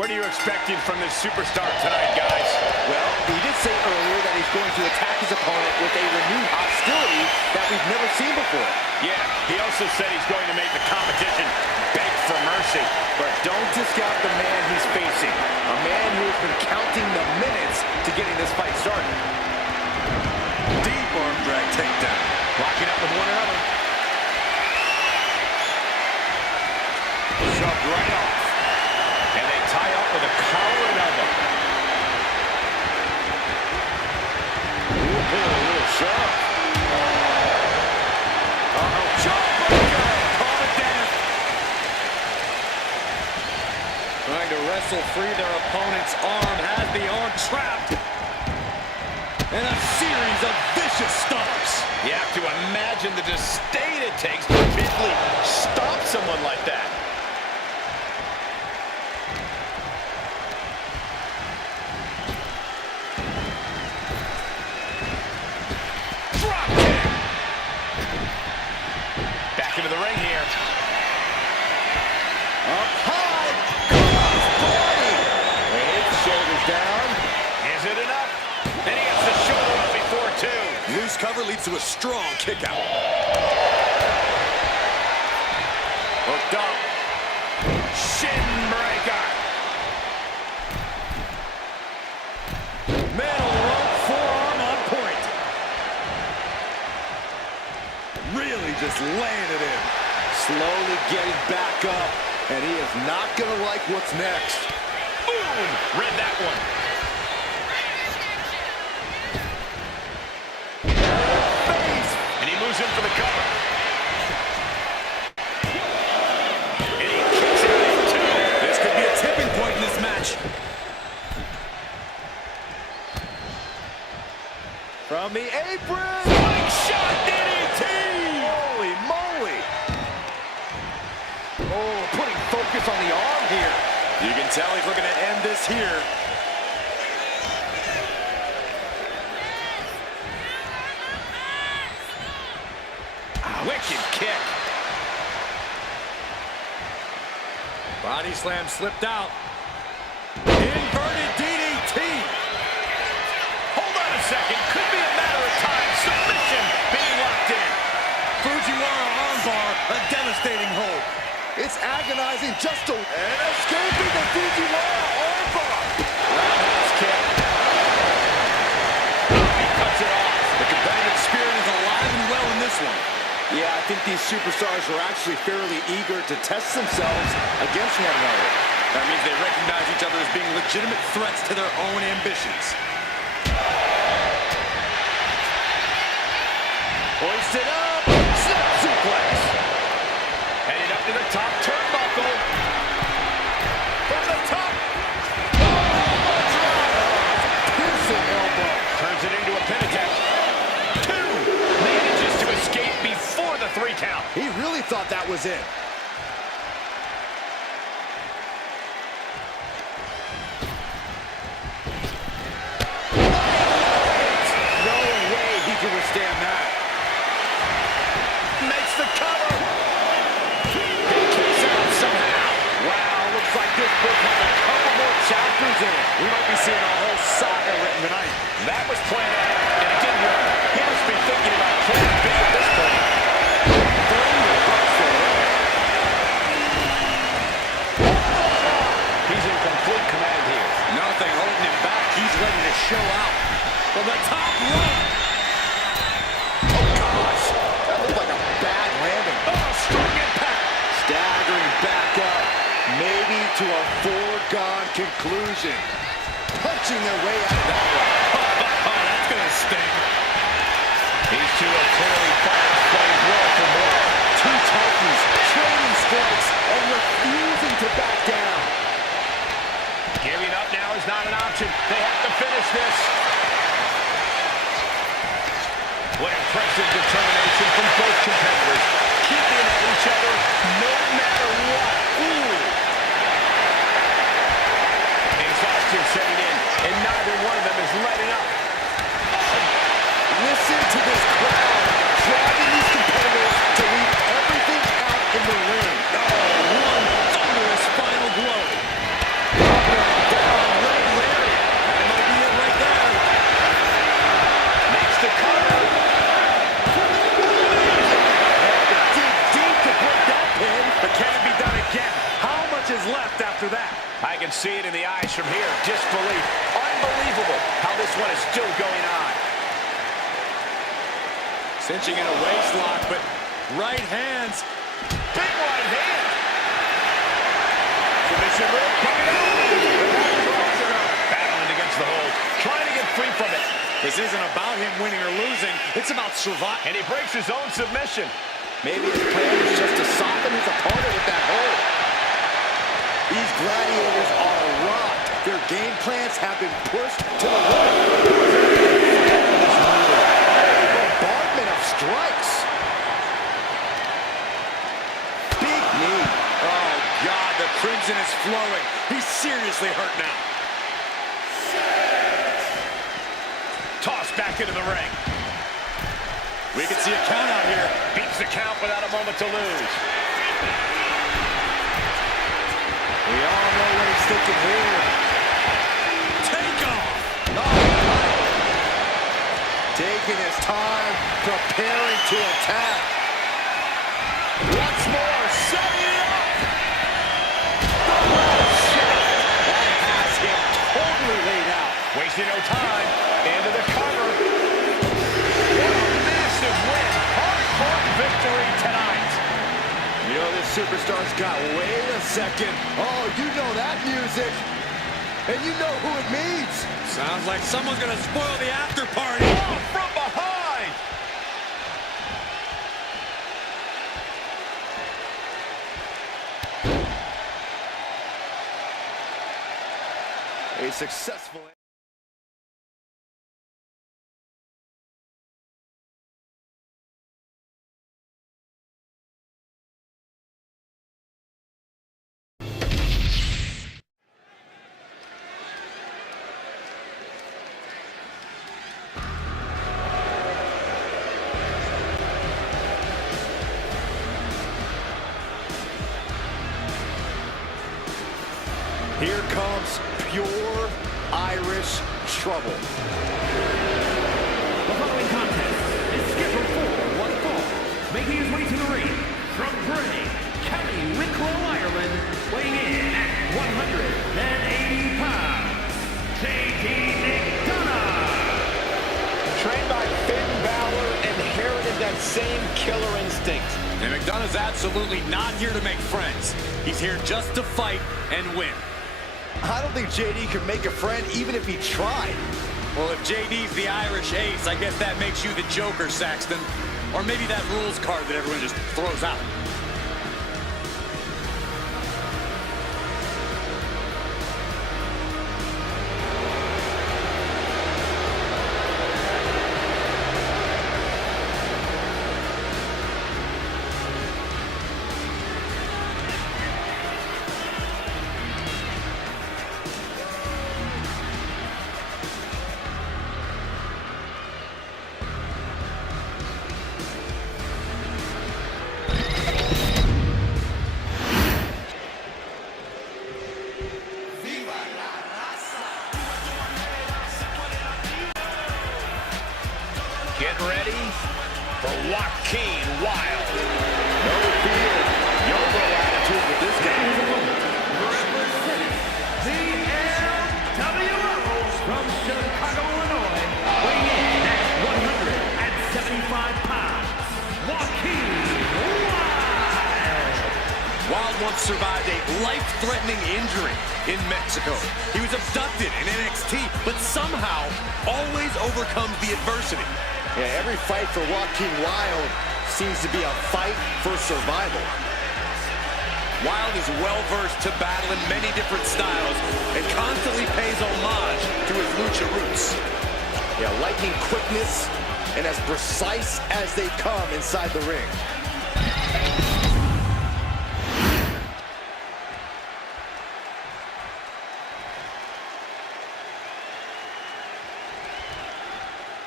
What are you expecting from this superstar tonight, guys? Well, he did say earlier that he's going to attack his opponent with a renewed hostility that we've never seen before. Yeah, he also said he's going to make the competition beg for mercy. But don't discount the man he's facing. A man who has been counting the minutes to getting this fight started. Deep arm drag takedown. Locking up with one another. Shoved right off. And they tie up with a collar and elbow. Ooh, a little shove. Jawbreaker! Call it down. Trying to wrestle free their opponent's arm. Has the arm trapped. And a series of vicious stomps. You have to imagine the disdain it takes to mentally stop someone like that. Drop kick. Back into the ring here. Up high. Cross-body. His shoulders down. Is it enough? And he gets the shoulder up before two. Loose cover leads to a strong kick out. Hooked up. Shin breaker. Middle rope forearm on point. Really just laying it in. Slowly getting back up, and he is not going to like what's next. Boom! Read that one. Face. And he moves in for the cover. And he kicks out at 2. This could be a tipping point in this match. From the apron. Flying shot DDT! Holy moly. Oh, putting focus on the arm here. You can tell he's looking to end this here. Wicked kick. Body slam slipped out. Inverted DDT. Hold on a second. Could be a matter of time. Submission being locked in. Fujiwara armbar, a devastating hold. It's agonizing just to... And escaping the Fujiwara armbar. Roundhouse kick. He cuts it off. The competitive spirit is alive and well in this one. Yeah, I think these superstars are actually fairly eager to test themselves against one another. That means they recognize each other as being legitimate threats to their own ambitions. Hoisted up. Snap suplex. Headed up to the top turnbuckle. From the top. Piercing elbow. Turns it into a pin attempt. 2. Manages to escape before the 3 count. He really thought that was it. No way he can withstand that. Makes the cover. He kicks out somehow. Wow, looks like this book has a couple more chapters in it. We might be seeing a whole saga written tonight. That was plan A, and it didn't work. He must be thinking about plan B at this point. He's in complete command here. Nothing holding him back. He's ready to show out. From the top rope. Oh, gosh. That looked like a bad landing. Oh, strong impact. Staggering back up, maybe to a foregone conclusion. Punching their way out of that one. Oh, that's going to sting. These two are clearly fighting playing well for more. 2 Titans trading strikes and refusing to back down. Giving up now is not an option. They have to finish this. What impressive determination from both competitors. Keeping at each other no matter what. Ooh. Exhaustion setting in, and neither one of them is letting up. Listen to this crowd, driving these competitors to leave everything out in the ring. Oh, one thunderous final blow. Up and down, leg lariat. That might be it right there. Makes the cover. Had to dig deep to break that pin. But can it be done again? How much is left after that? I can see it in the eyes from here. Disbelief. Unbelievable how this one is still going on. Cinching in a waist lock, but right hands. Big right hand. Submission move coming out. Battling against the hold. Trying to get free from it. This isn't about him winning or losing. It's about survival. And he breaks his own submission. Maybe his plan was just to soften his opponent with that hold. These gladiators are rocked. Their game plans have been pushed to the limit. Bombardment of strikes. Big knee. Oh, God, the crimson is flowing. He's seriously hurt now. Tossed back into the ring. We can see a count out here. Beats the count without a moment to lose. We all know what he's thinking here. Take off. Taking his time, preparing to attack. Once more, setting it victory tonight. You know, this superstar's got, wait a second. Oh, you know that music. And you know who it means. Sounds like someone's gonna spoil the after party. Oh, from behind. A successful... Here comes pure Irish trouble. The following contest is scheduled for one fall. Making his way to the ring from Bray, County Wicklow, Ireland, weighing in at 180 pounds, J.D. McDonough. Trained by Finn Balor, inherited that same killer instinct. And McDonough's absolutely not here to make friends. He's here just to fight and win. I don't think JD could make a friend even if he tried. Well, if JD's the Irish ace, I guess that makes you the Joker, Saxton. Or maybe that rules card that everyone just throws out. Get ready for Joaquin Wilde. No fear, YOLO attitude with this guy. Representing the NWO from Chicago, Illinois, weighing in at 175 pounds, Joaquin Wilde. Wilde once survived a life-threatening injury in Mexico. He was abducted in NXT, but somehow always overcomes the adversity. Yeah, every fight for Joaquin Wilde seems to be a fight for survival. Wilde is well-versed to battle in many different styles and constantly pays homage to his lucha roots. Yeah, lightning quickness and as precise as they come inside the ring.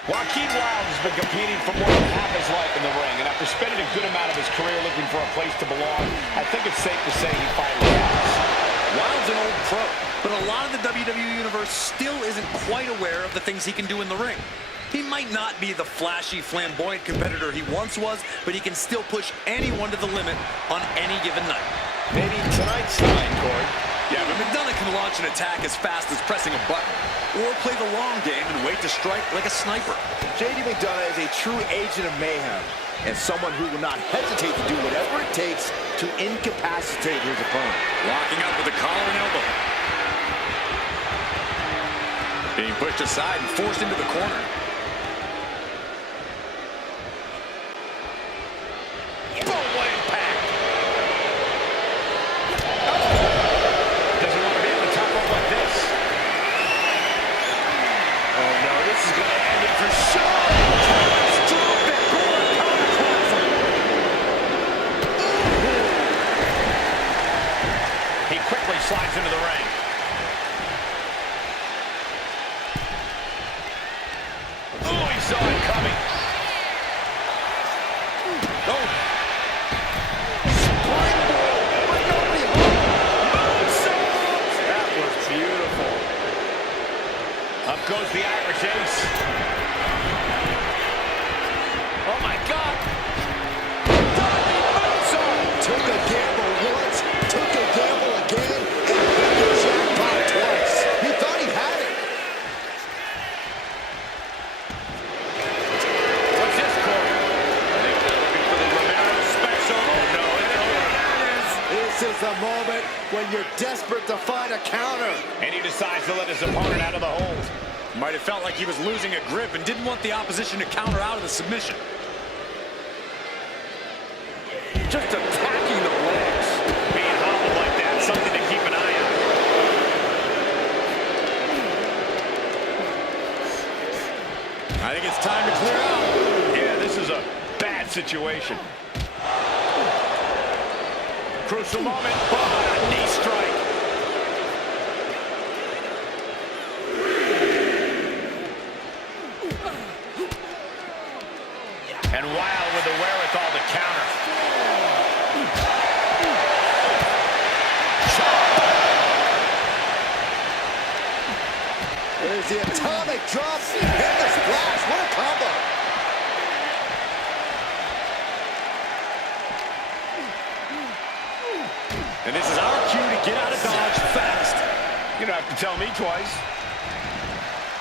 Joaquin Wilde has been competing for more than half his life in the ring, and after spending a good amount of his career looking for a place to belong, I think it's safe to say he finally has. Wilde's an old pro, but a lot of the WWE Universe still isn't quite aware of the things he can do in the ring. He might not be the flashy, flamboyant competitor he once was, but he can still push anyone to the limit on any given night. Maybe tonight's night, Corey. Yeah, but McDonough can launch an attack as fast as pressing a button, or play the long game and wait to strike like a sniper. JD McDonough is a true agent of mayhem, and someone who will not hesitate to do whatever it takes to incapacitate his opponent. Locking up with a collar and elbow. Being pushed aside and forced into the corner. Boom, what impact! Doesn't want to be able to top up like this. Oh no, this is going to end it for sure. Catastrophic iconoclasm. He quickly slides into the ring. Oh, he saw it coming. Oh. Up goes the Irish ace. Oh my God! Took a gamble once, took a gamble again, and hit the jackpot twice. He thought he had it. What's this, Corey? I think they're looking for the Romero is a moment when you're desperate to find a counter. And he decides to let his opponent out of the hold. Might have felt like he was losing a grip and didn't want the opposition to counter out of the submission. Just attacking the legs. Being hobbled like that, something to keep an eye on. I think it's time to clear out. Yeah, this is a bad situation. Crucial moment. Oh, a knee strike. And Wild with the wherewithal to counter. There's the atomic drop and the splash. What a combo. And this is our cue to get out of Dodge fast. You don't have to tell me twice.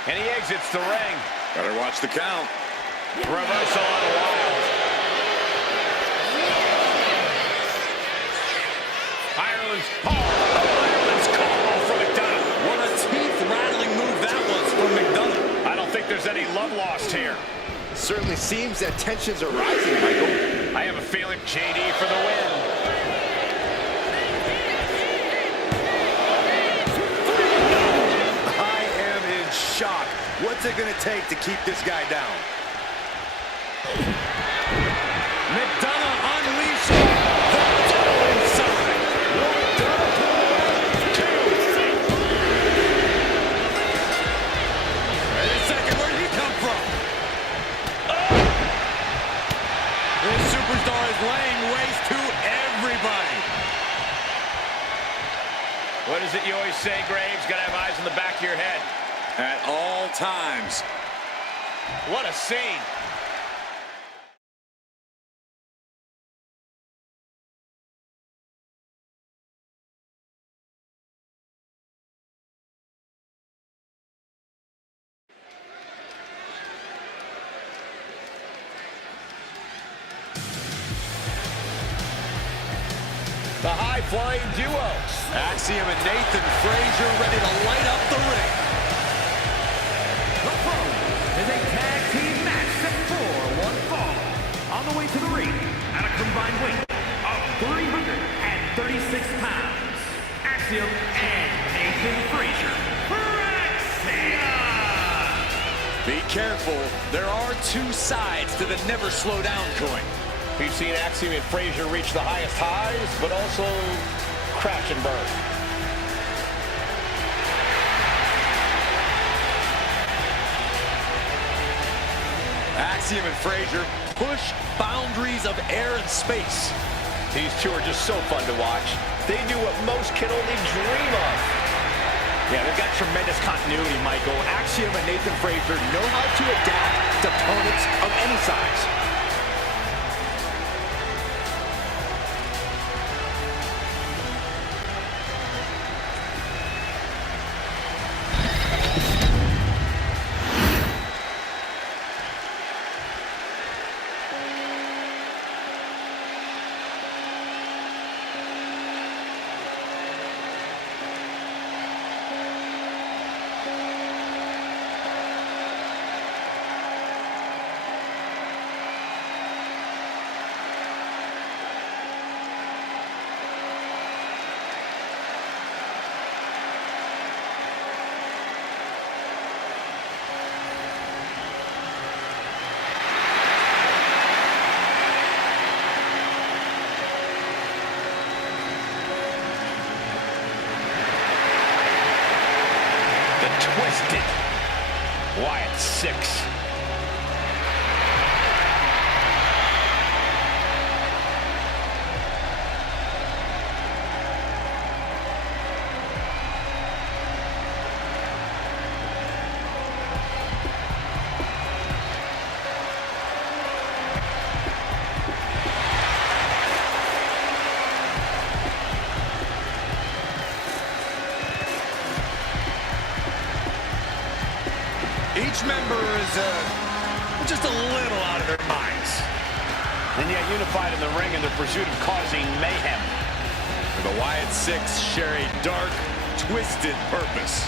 And he exits the ring. Better watch the count. Reversal on Wild. Ireland's call for McDonough. What a teeth-rattling move that was from McDonough. I don't think there's any love lost here. Certainly seems that tensions are rising, Michael. I have a feeling JD for the win. I am in shock. What's it going to take to keep this guy down? McDonough unleashing the devil inside. Wait a second, where did he come from? This superstar is laying waste to everybody. What is it you always say, Graves? Gotta have eyes in the back of your head. At all times. What a scene. The high-flying duo. Axiom and Nathan Frazier ready to light up the ring. The following is a tag team match set for one fall. On the way to the ring at a combined weight of 336 pounds. Axiom and Nathan Frazier. For Axiom! Be careful. There are two sides to the never slow down coin. We've seen Axiom and Frazier reach the highest highs, but also crash and burn. Axiom and Frazier push boundaries of air and space. These two are just so fun to watch. They do what most can only dream of. Yeah, they've got tremendous continuity, Michael. Axiom and Nathan Frazier know how to adapt to opponents of any size. Twisted. Wyatt 6. Each member is just a little out of their minds. And yet unified in the ring in their pursuit of causing mayhem. The Wyatt Six share a dark, twisted purpose.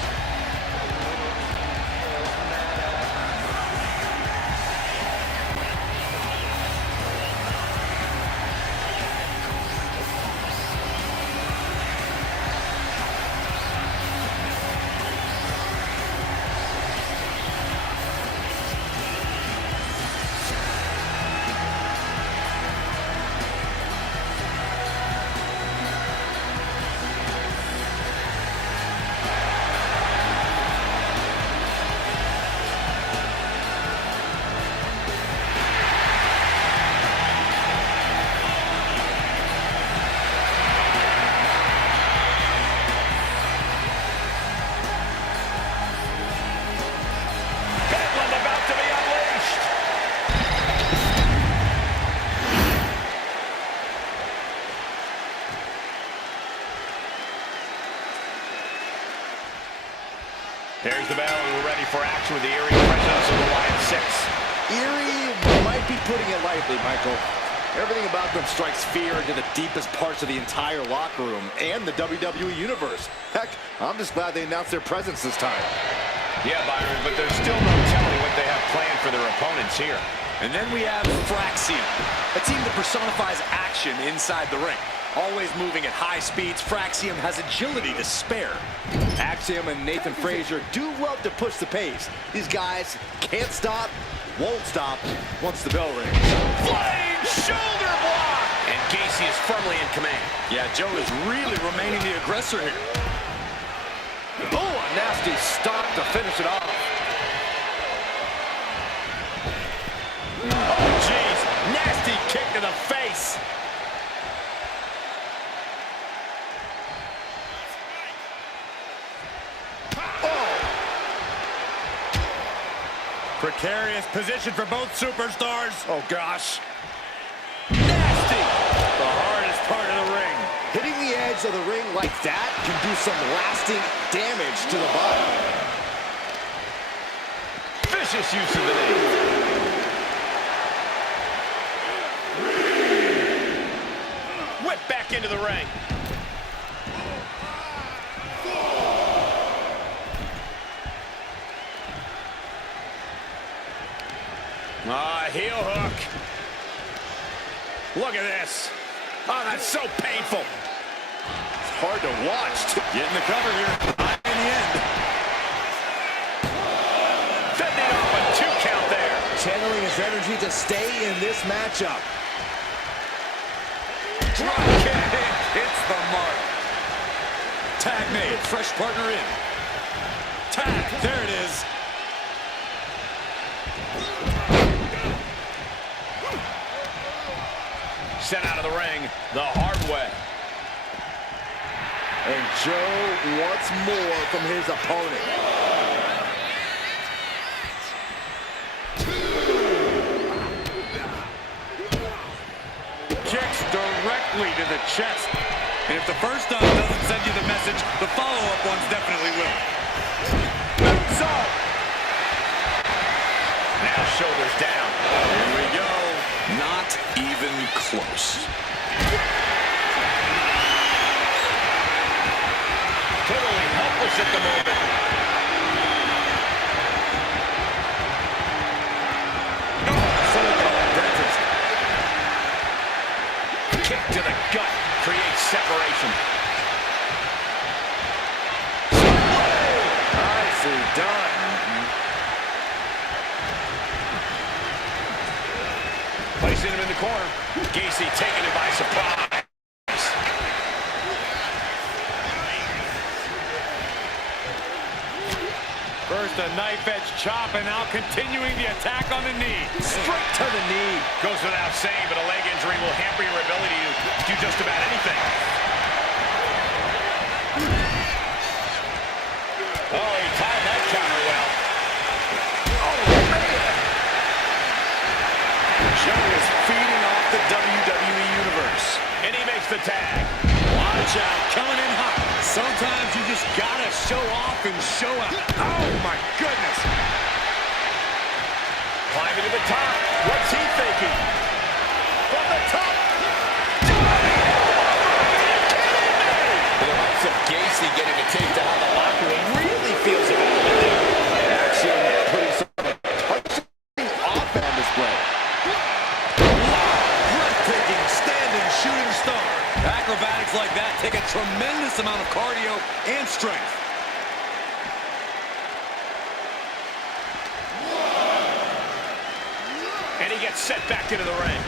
There's the bell, and we're ready for action with the Erie presence of the Wyatt Six. Erie might be putting it lightly, Michael. Everything about them strikes fear into the deepest parts of the entire locker room and the WWE Universe. Heck, I'm just glad they announced their presence this time. Yeah, Byron, but there's still no telling what they have planned for their opponents here. And then we have Fraxium, a team that personifies action inside the ring. Always moving at high speeds, Fraxium has agility to spare. Axiom and Nathan Frazier do love to push the pace. These guys can't stop, won't stop once the bell rings. Flying shoulder block! And Gacy is firmly in command. Yeah, Joe is really remaining the aggressor here. Oh, a nasty stop to finish it off. Oh, jeez. Nasty kick to the face. Precarious position for both superstars. Oh, gosh. Nasty. The hardest part of the ring. Hitting the edge of the ring like that can do some lasting damage to the body. Vicious use of the knee. Whip back into the ring. Heel hook. Look at this. Oh, that's so painful. It's hard to watch. Getting the cover here. In the end. Fending off a 2 count there. Channeling his energy to stay in this matchup. Drop kick. It's the mark. Tag made. Fresh partner in. Tag. There it is. Sent out of the ring the hard way. And Joe wants more from his opponent. Kicks directly to the chest. And if the first time doesn't send you the message, the follow-up ones definitely will. Now shoulders down. Here we go. Not even close. Totally helpless at the moment. Kick to the gut creates separation. Nicely done. Placing him in the corner. Gacy taking it by surprise. First a knife edge chop and now continuing the attack on the knee. Straight to the knee. Goes without saying, but a leg injury will hamper your ability to do just about anything. Oh, he timed that counter well. Oh, man. Joe is feeding off the WWE Universe. And he makes the tag. Watch out, coming in hot. Sometimes you just gotta show off and show out. Oh my goodness. Climbing to the top. What's he thinking? From the top. Are you kidding me? shooting star. Acrobatics like that take a tremendous amount of cardio and strength. And he gets set back into the ring.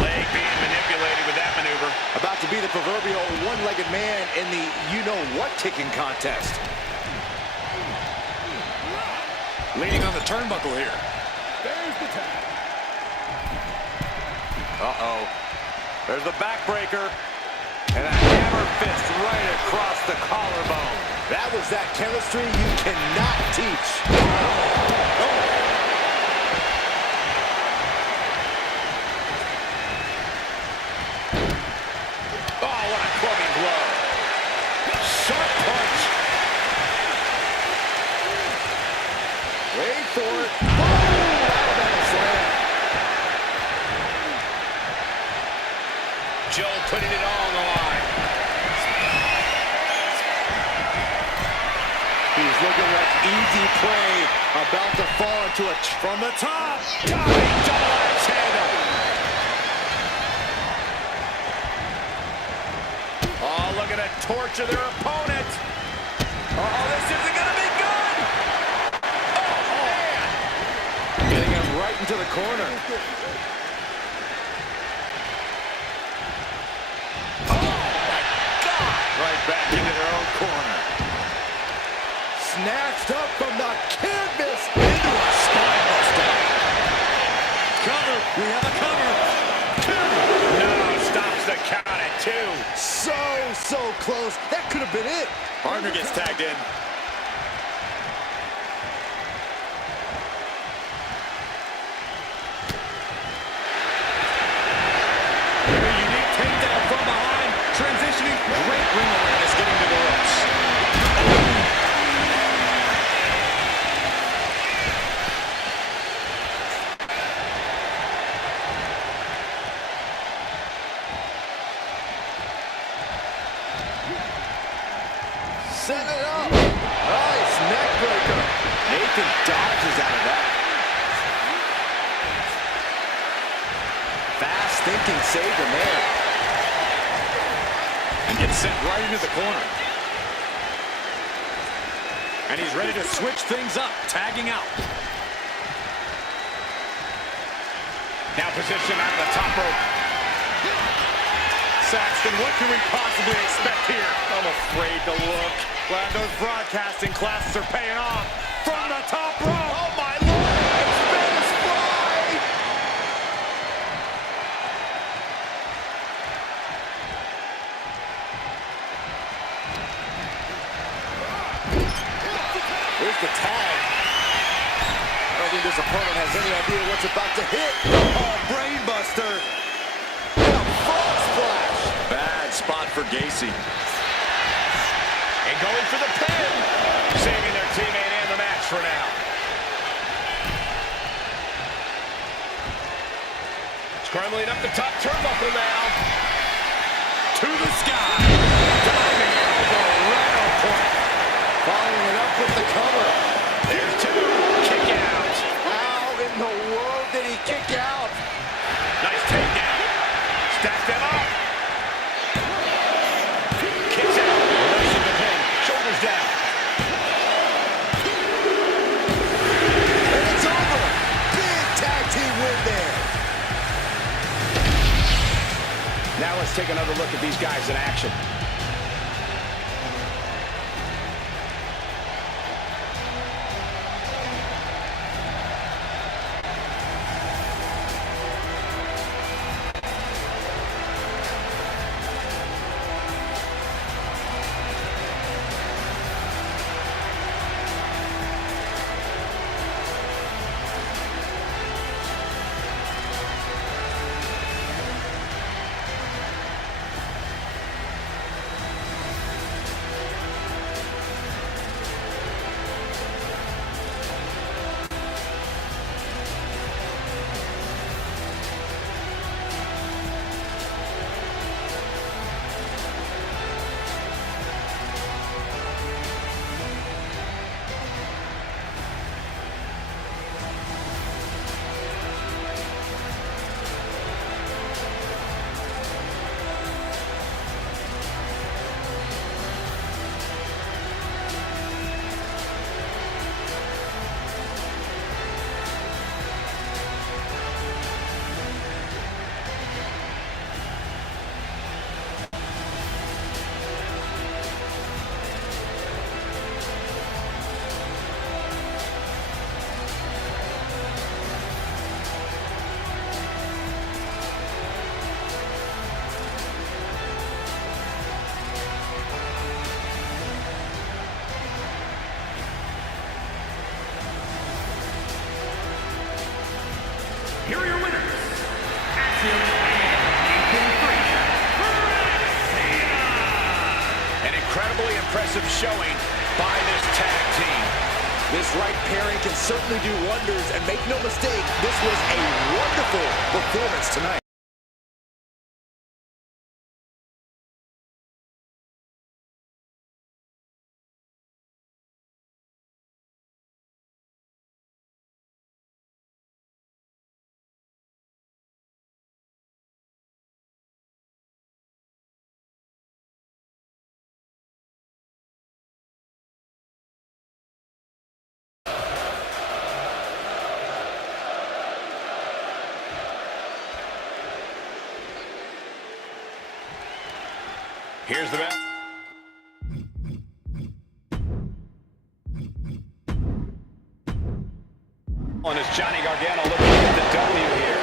Leg being manipulated with that maneuver. About to be the proverbial one-legged man in the you-know-what kicking contest. Leaning on the turnbuckle here. There's the tag. Uh-oh. There's the backbreaker. And a hammer fist right across the collarbone. That was that chemistry you cannot teach. Oh, what a clubbing blow. Sharp punch. Wait for it. Oh, Alabama slam. Joe putting it all on the line. He's looking like easy prey, about to fall into a from the top. Diving double axe handle. Oh, look at it torture their opponent. Oh, this isn't going to be good. Oh, man. Getting him right into the corner. Right back into their own corner. Snatched up from the canvas into a spine buster. Cover. We have a cover. No, stops the count at 2. So close. That could have been it. Partner gets tagged in. A unique takedown from behind. Transitioning. Great ring awareness getting to the ropes. Set it up. Nice neck breaker. Nathan dodges out of that. Fast thinking saved him there. And gets sent right into the corner. And he's ready to switch things up, tagging out. Now position out of the top rope. Saxton, what can we possibly expect here? I'm afraid to look. Glad those broadcasting classes are paying off. From the top rope. Oh, my Lord. It's Spanish Fly. Here's the tag. I don't think this opponent has any idea what's about to hit. Oh, brainbuster. And a frog splash. Bad spot for Gacy. And going for the pin. Saving their teammate and the match for now. Scrambling up the top turnbuckle now. To the sky. Diving elbow right on point. Following it up with the cover. There's 2. Kick out. How in the world did he kick out? Nice takedown. Stack them up. Kicks out. Reversing the pin. Shoulders down. And it's over. Big tag team win there. Now let's take another look at these guys in action. here are your winners, Axiom and Nathan Frazier. An incredibly impressive showing by this tag team. This right pairing can certainly do wonders, and make no mistake, this was a wonderful performance tonight. Here's the best. And it's Johnny Gargano looking to get the W here.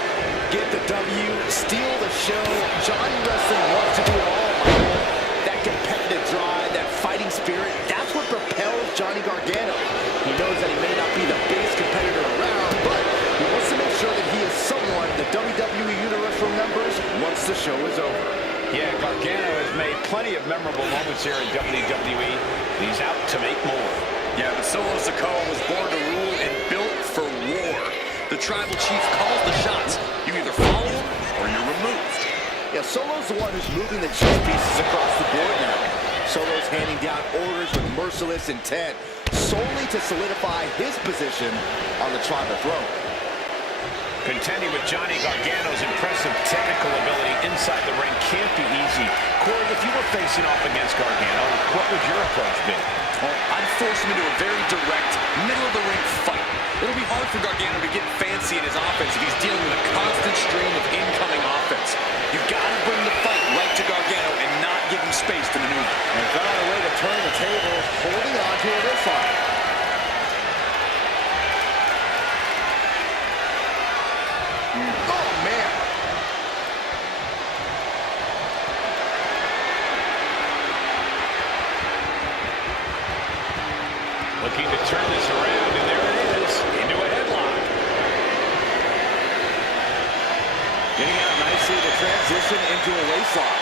Get the W, steal the show. Johnny Wrestling wants to do it all, Michael. That competitive drive, that fighting spirit, that's what propels Johnny Gargano. He knows that he may not be the biggest competitor around, but he wants to make sure that he is someone the WWE Universe remembers once the show is over. Yeah, Gargano has made plenty of memorable moments here in WWE. He's out to make more. Yeah, but Solo Sikoa was born to rule and built for war. The Tribal Chief calls the shots. You either follow him or you're removed. Yeah, Solo's the one who's moving the chess pieces across the board now. Solo's handing down orders with merciless intent, solely to solidify his position on the tribal throne. Contending with Johnny Gargano's impressive technical ability inside the ring can't be easy. Corey, if you were facing off against Gargano, what would your approach be? Well, I'd force him into a very direct, middle-of-the-ring fight. It'll be hard for Gargano to get fancy in his offense if he's dealing with a constant stream of incoming offense. You've got to bring the fight right to Gargano and not give him space to maneuver. And found a way to turn the table, holding on to a wristlock. Oh, man. Looking to turn this around, and there it is, into a headlock. Getting out nicely to transition into a waistlock.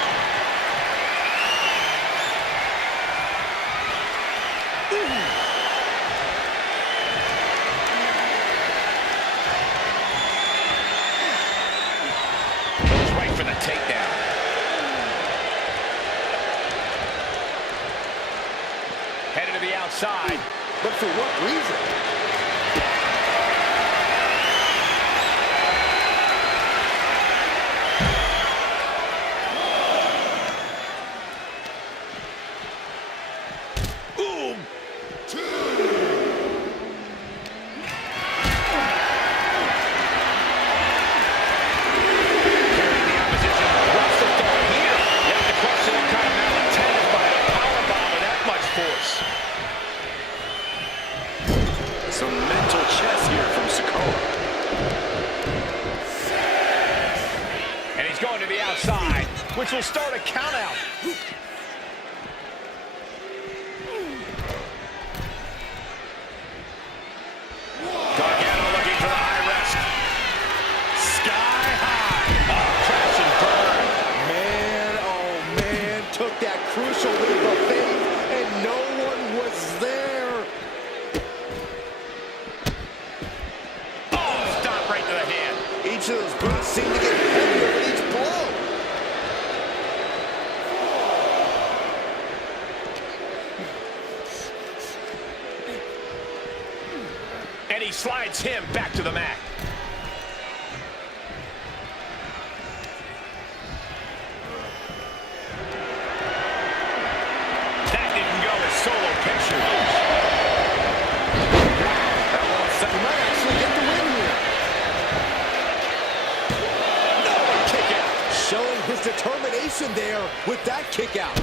Goes right for the takedown. Headed to the outside. But for what reason? Some mental chess here from Sikoa. And he's going to the outside, which will start a countout. Gargano looking for the high rest. Sky high. Oh, crash and burn. Man, oh man, took that crucial leap of faith, and no one was there. Oh, stop right to the hand. Each of those boots seem to get heavier with each blow. And he slides him back to the mat. That didn't go as Solo pictured. That one set might actually get the win here. No, kick out. Showing his determination there with that kick out.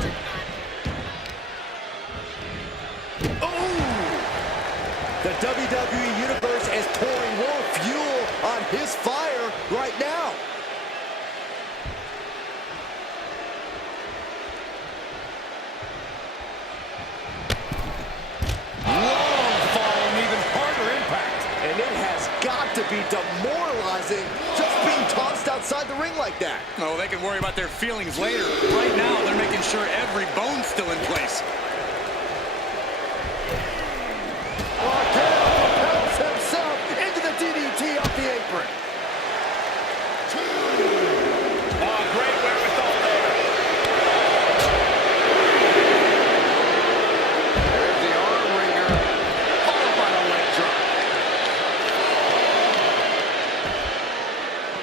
The WWE Universe is pouring more fuel on his fire right now. Long fall and even harder impact. And it has got to be demoralizing outside the ring like that. Oh, they can worry about their feelings later. Right now, they're making sure every bone's still in place. Gargano propels himself into the DDT off the apron. Oh, great wherewithal there. There's the arm wringer, followed by the leg drop.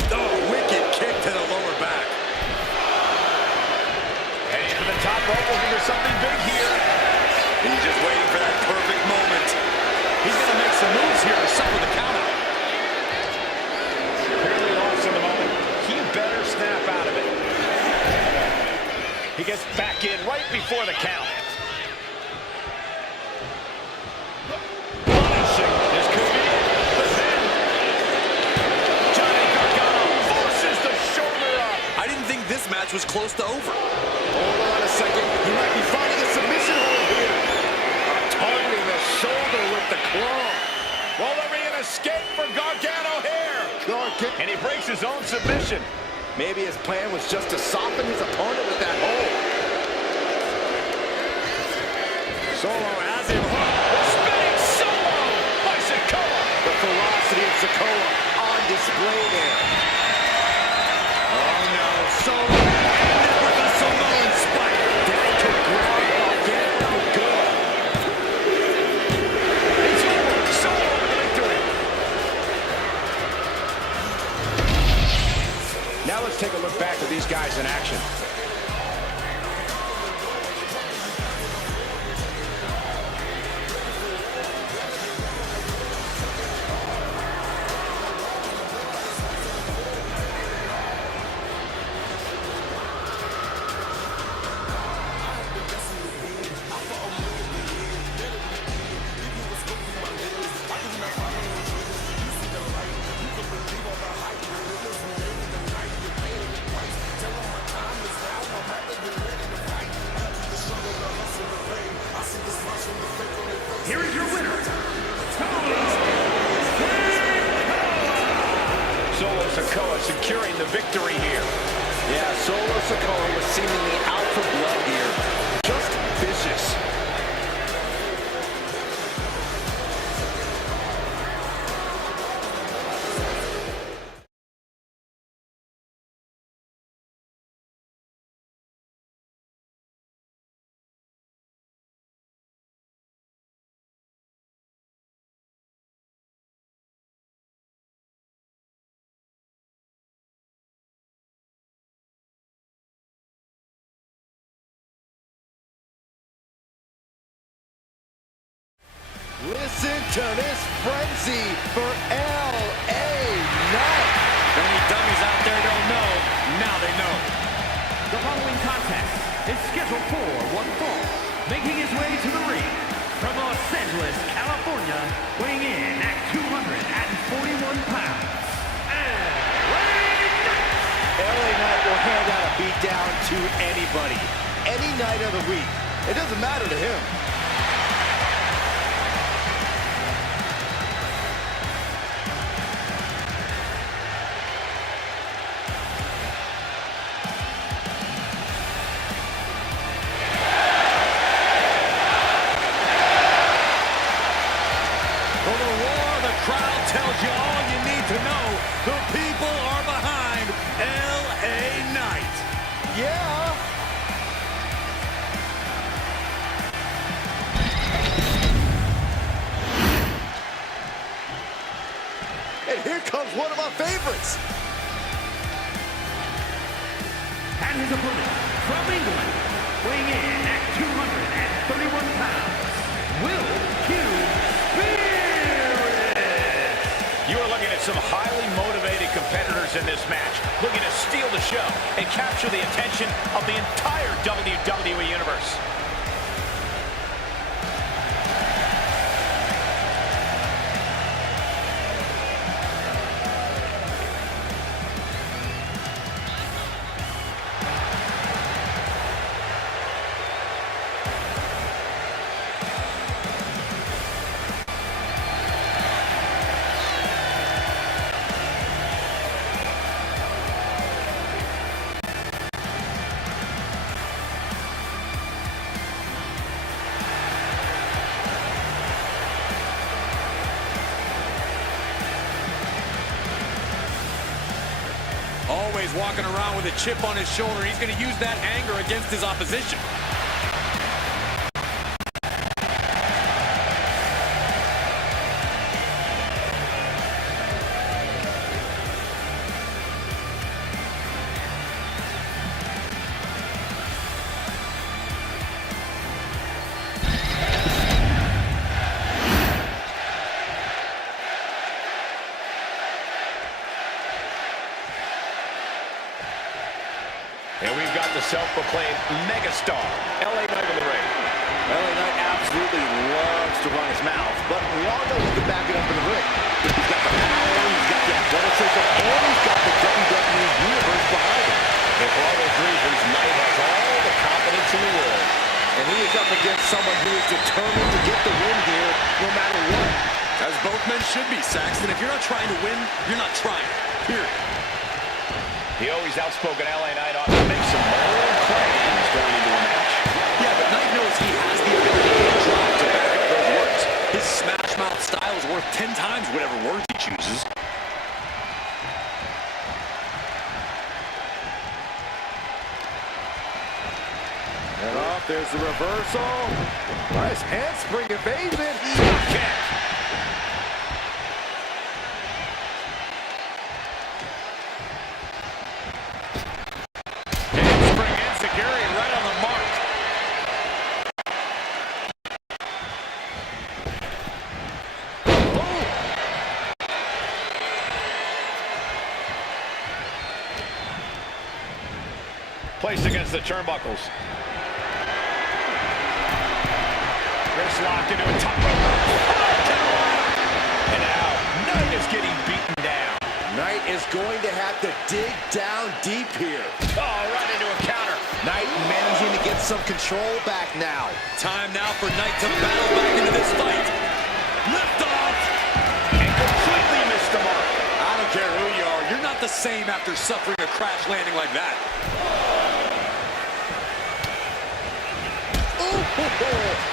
Oh, wicked kick to the lower back. Heading to the top rope, looking for something big here. He's just waiting for that perfect moment. He's going to make some moves here to suffer the count out. Clearly lost in the moment. He better snap out of it. He gets back in right before the count. Punishing. This could be it. But then Johnny Gargano forces the shoulder up. I didn't think this match was close to over. Hold on a second. He might be finding a submission hold here. Targeting the shoulder with the claw. Will there be an escape for Gargano here? And he breaks his own submission. Maybe his plan was just to soften his opponent with that hold. Solo has him hooked. The spinning solo by Sikoa. The ferocity of Sikoa on display there. Oh, no. Solo ended with a Samoan spike. That could grab Gargano good. It's over. Solo with the victory. Now let's take a look back at these guys in action. Here is your winner, Solo Sikoa securing the victory here. Yeah, Solo Sikoa was seemingly out for blood here. Just vicious. Listen to this frenzy for L.A. Knight. Any dummies out there don't know, now they know. The following contest is scheduled for one fall. Making his way to the ring from Los Angeles, California, weighing in at 241 pounds. L.A. Knight will hand out a beatdown to anybody, any night of the week. It doesn't matter to him. For the roar of the crowd tells you all you need to know. The people are behind L.A. Knight. Yeah. And here comes one of my favorites. And his opponent from England, weighing in at 231 pounds, Will Q. You are looking at some highly motivated competitors in this match, looking to steal the show and capture the attention of the entire WWE Universe. he's walking around with a chip on his shoulder. He's going to use that anger against his opposition. And we've got the self-proclaimed megastar, LA Knight in the ring. LA Knight absolutely loves to run his mouth, but we all know he can back it up in the ring. He's got the power, he's got the athleticism, and he's got the WWE Universe behind him. And for all those reasons, Knight has all the confidence in the world. And he is up against someone who is determined to get the win here, no matter what. As both men should be, Saxton. If you're not trying to win, you're not trying. Period. The always outspoken LA Knight ought to make some bold claims going into a match. Yeah, but Knight knows he has the ability to drive to back up those words. His smash mouth style is worth 10 times whatever words he chooses. And off, there's the reversal. Nice handspring evasion. Kick. Handspring enziguri right on the mark. Boom. Placed against the turnbuckles. Wrist locked into a top rope. And now, Knight is getting beaten down. Knight is going to have to dig down deep here. Oh, right into a counter. Knight managing to get some control back now. Time now for Knight to battle back into this fight. Lift off! And completely missed the mark. I don't care who you are. You're not the same after suffering a crash landing like that.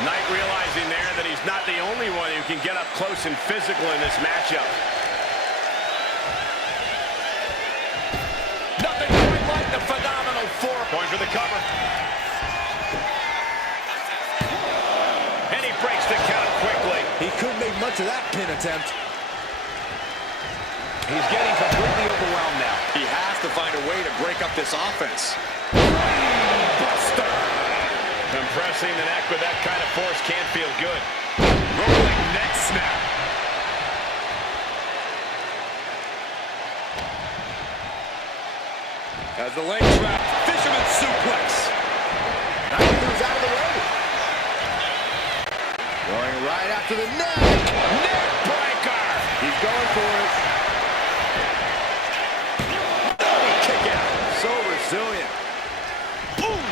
Knight realizing there that he's not the only one who can get up close and physical in this matchup. Nothing quite like the phenomenal four. Going for the cover. And he breaks the count quickly. He couldn't make much of that pin attempt. He's getting completely overwhelmed now. He has to find a way to break up this offense. Buster. Compressing the neck with that kind of force can't feel good. Rolling neck snap. As the leg trap, fisherman suplex. Knight moves out of the way. Going right after the neck. Neck breaker. He's going for it. Kick out. So resilient. Boom.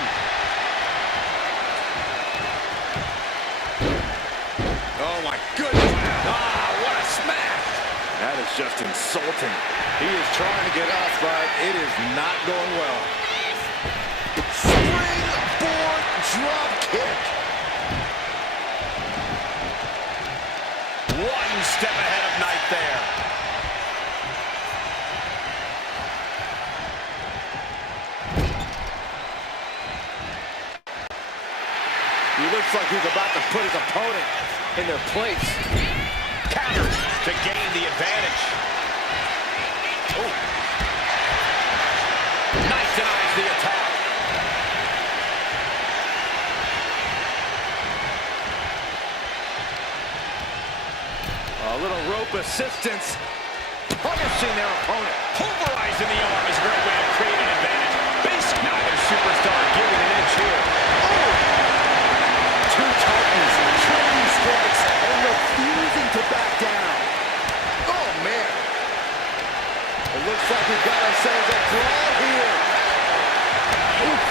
Oh my goodness. Ah, what a smash. That is just insulting. He is trying to get up, but it is not going well. Springboard drop kick. One step ahead of Knight there. He looks like he's about to put his opponent in their place. Counters to gain the advantage. Oh. Knight denies the attack. A little rope assistance, punishing their opponent. Pulverizing the arm is a great way to create an advantage. Base neither superstar giving an inch here. Two titans, trading strikes, and refusing to back down. Oh, man. It looks like we've got ourselves a draw here. Oof.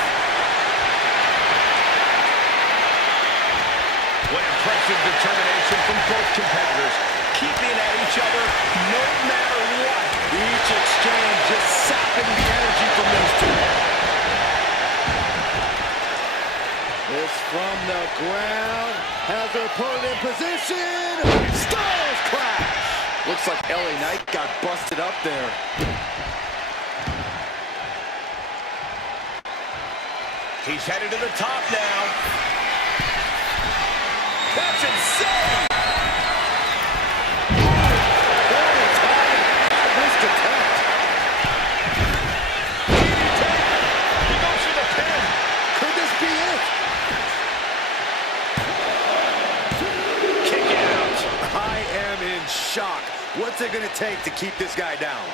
What impressive determination from both competitors. Keeping at each other no matter what. Each exchange just sapping the energy from those two. This from the ground. Has their opponent in position. Styles clash. Looks like LA Knight got busted up there. He's headed to the top now. That's insane! Missed attempt. He goes for the pin. Could this be it? Kick out. I am in shock. What's it going to take to keep this guy down?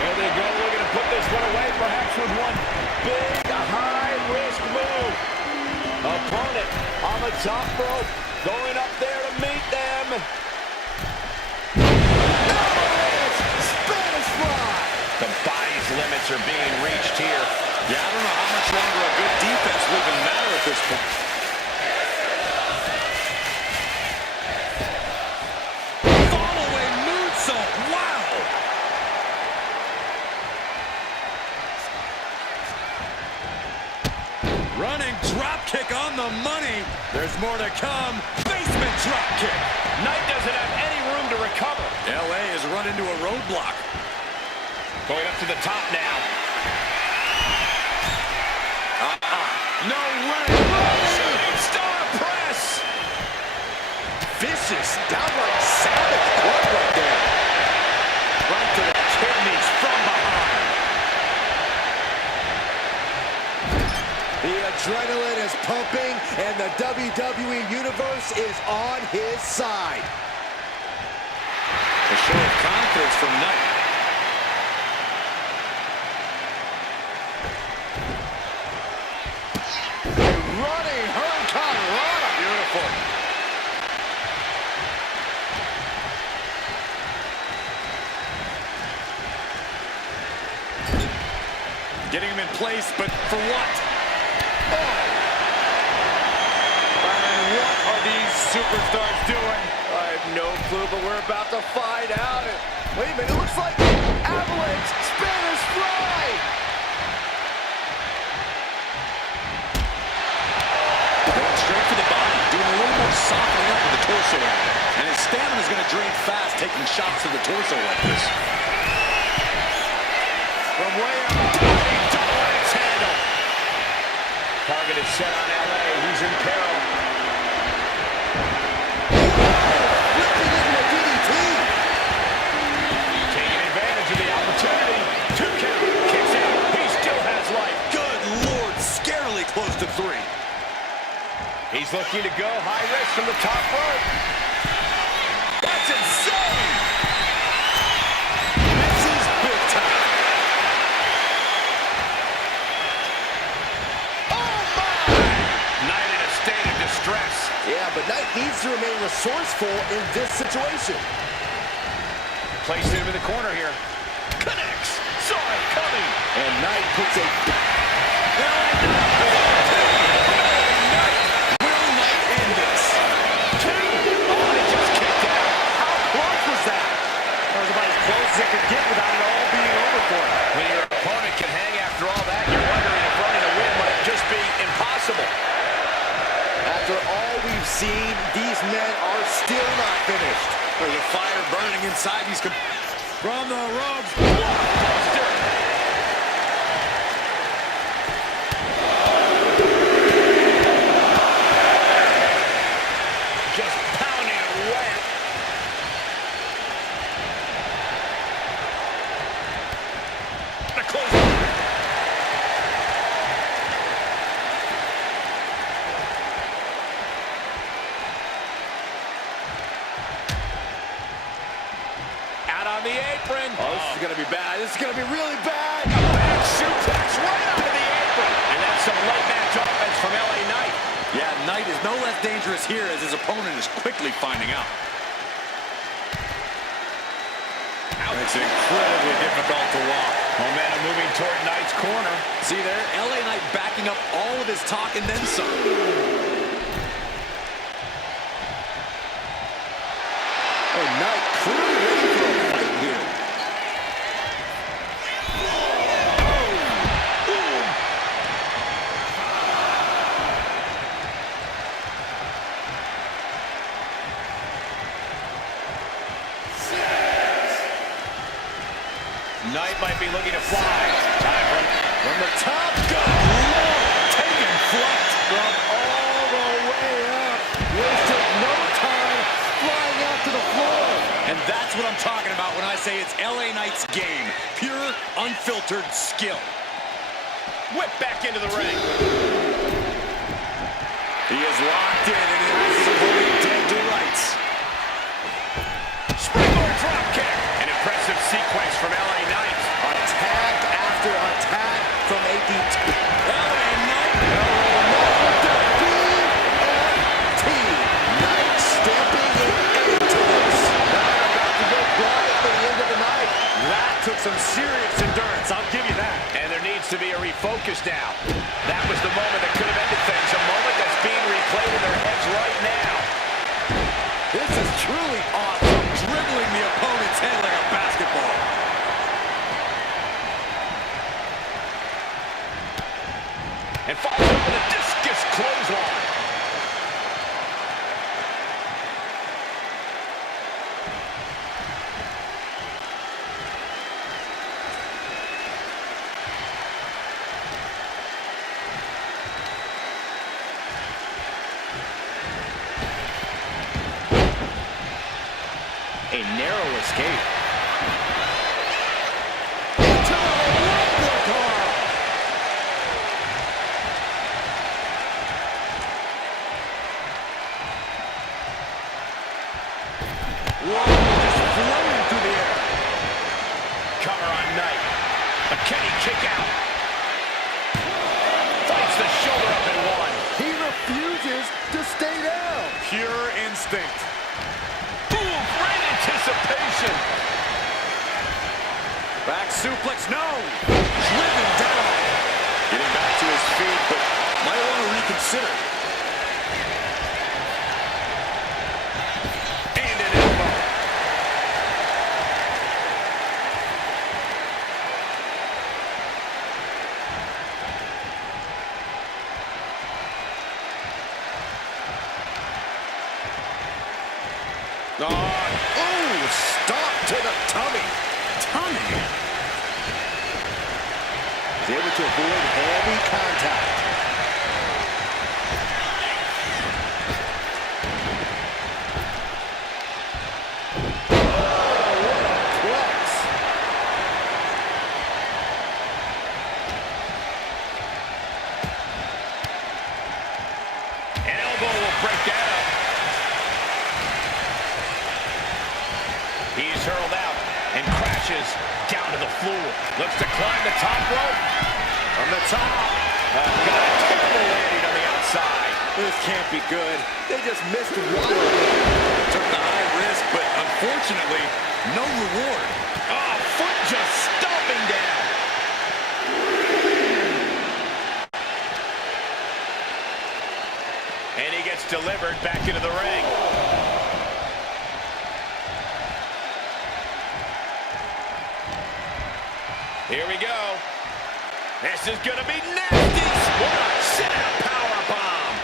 There they go, looking to put this one away, perhaps with one big, high-risk move. Opponent on the top rope, going up there to meet them. Spanish fly. The body's limits are being reached here. Yeah, I don't know how much longer a good defense will even matter at this point. Following moonsault, wow! Running drop kick on the money. There's more to come. Basement drop kick. Knight doesn't have any room to recover. LA has run into a roadblock. Going up to the top now. No way! Shooting star press! Vicious, downright savage blood right there. Right to the kidneys from behind. The adrenaline is pumping, and the WWE Universe is on his side. A show of confidence from Knight. Running Hurricane Rana. Beautiful. Getting him in place, but for what? And what are these superstars doing? I have no clue, but we're about to find out. Wait a minute, it looks like Avalanche Spanish Fly. Going straight for the body, doing a little more softening up with the torso area. And his stamina is going to drain fast, taking shots to the torso like this. From way up, double axe handle. Target is set on LA. He's in peril. Flipping into a DDT. Taking advantage of the opportunity. 2 count. Kicks out. He still has life. Good Lord, scarily close to 3. He's looking to go high risk from the top rope. That's insane! This is big time. Oh my! Knight in a state of distress. Yeah, but Knight needs to remain resourceful in this situation. Placed him in the corner here. Connects. Saw it coming. And Knight puts a... It could get without it all being over for him. When your opponent can hang after all that, you're wondering if running a win might just be impossible. After all we've seen, these men are still not finished. There's a fire burning inside these... From the ropes. Blockbuster. Just pounding away. On the apron. Oh, this is going to be bad. This is going to be really bad. A bad suplex right onto the apron. And that's some late match offense from LA Knight. Yeah, Knight is no less dangerous here as his opponent is quickly finding out. It's incredibly difficult to walk. Momentum moving toward Knight's corner. See there? LA Knight backing up all of his talk and then some. Oh, Knight clearly ready for a fight here. what I'm talking about when I say it's LA Knight's game. Pure, unfiltered skill. Whip back into the ring. He is locked in and he has his opponent dead to rights. Springboard drop kick. An impressive sequence from LA Knight. Attack after attack from AD. LA Knight. BFT. Knight stamping an end to this. Now about to go quietly into the night. That took some serious endurance, I'll give you that. And there needs to be a refocus now. That was the moment that could have ended things. A moment that's being replayed in their heads right now. This is truly awesome, dribbling the opponent's head like a basketball. And follows up with a discus clothesline. A narrow escape. Cover on Knight. A Kenny kick out. Fights the shoulder up and one. He refuses to stay down. Pure instinct. Boom! Great anticipation. Back suplex, no! Driven down. Getting back to his feet, but might want to reconsider. And an elbow. Oh, stop to the tummy. Tummy. He's able to avoid heavy contact. Oh, what a plex. An elbow will break that up. He's hurled out and crashes down to the floor. Looks to climb the top rope. From the top. Got a terrible landing on the outside. This can't be good. They just missed wildly. Took the high risk, but unfortunately, no reward. Oh, foot just stomping down. And he gets delivered back into the ring. Here we go. This is gonna be nasty. What a sit-out powerbomb.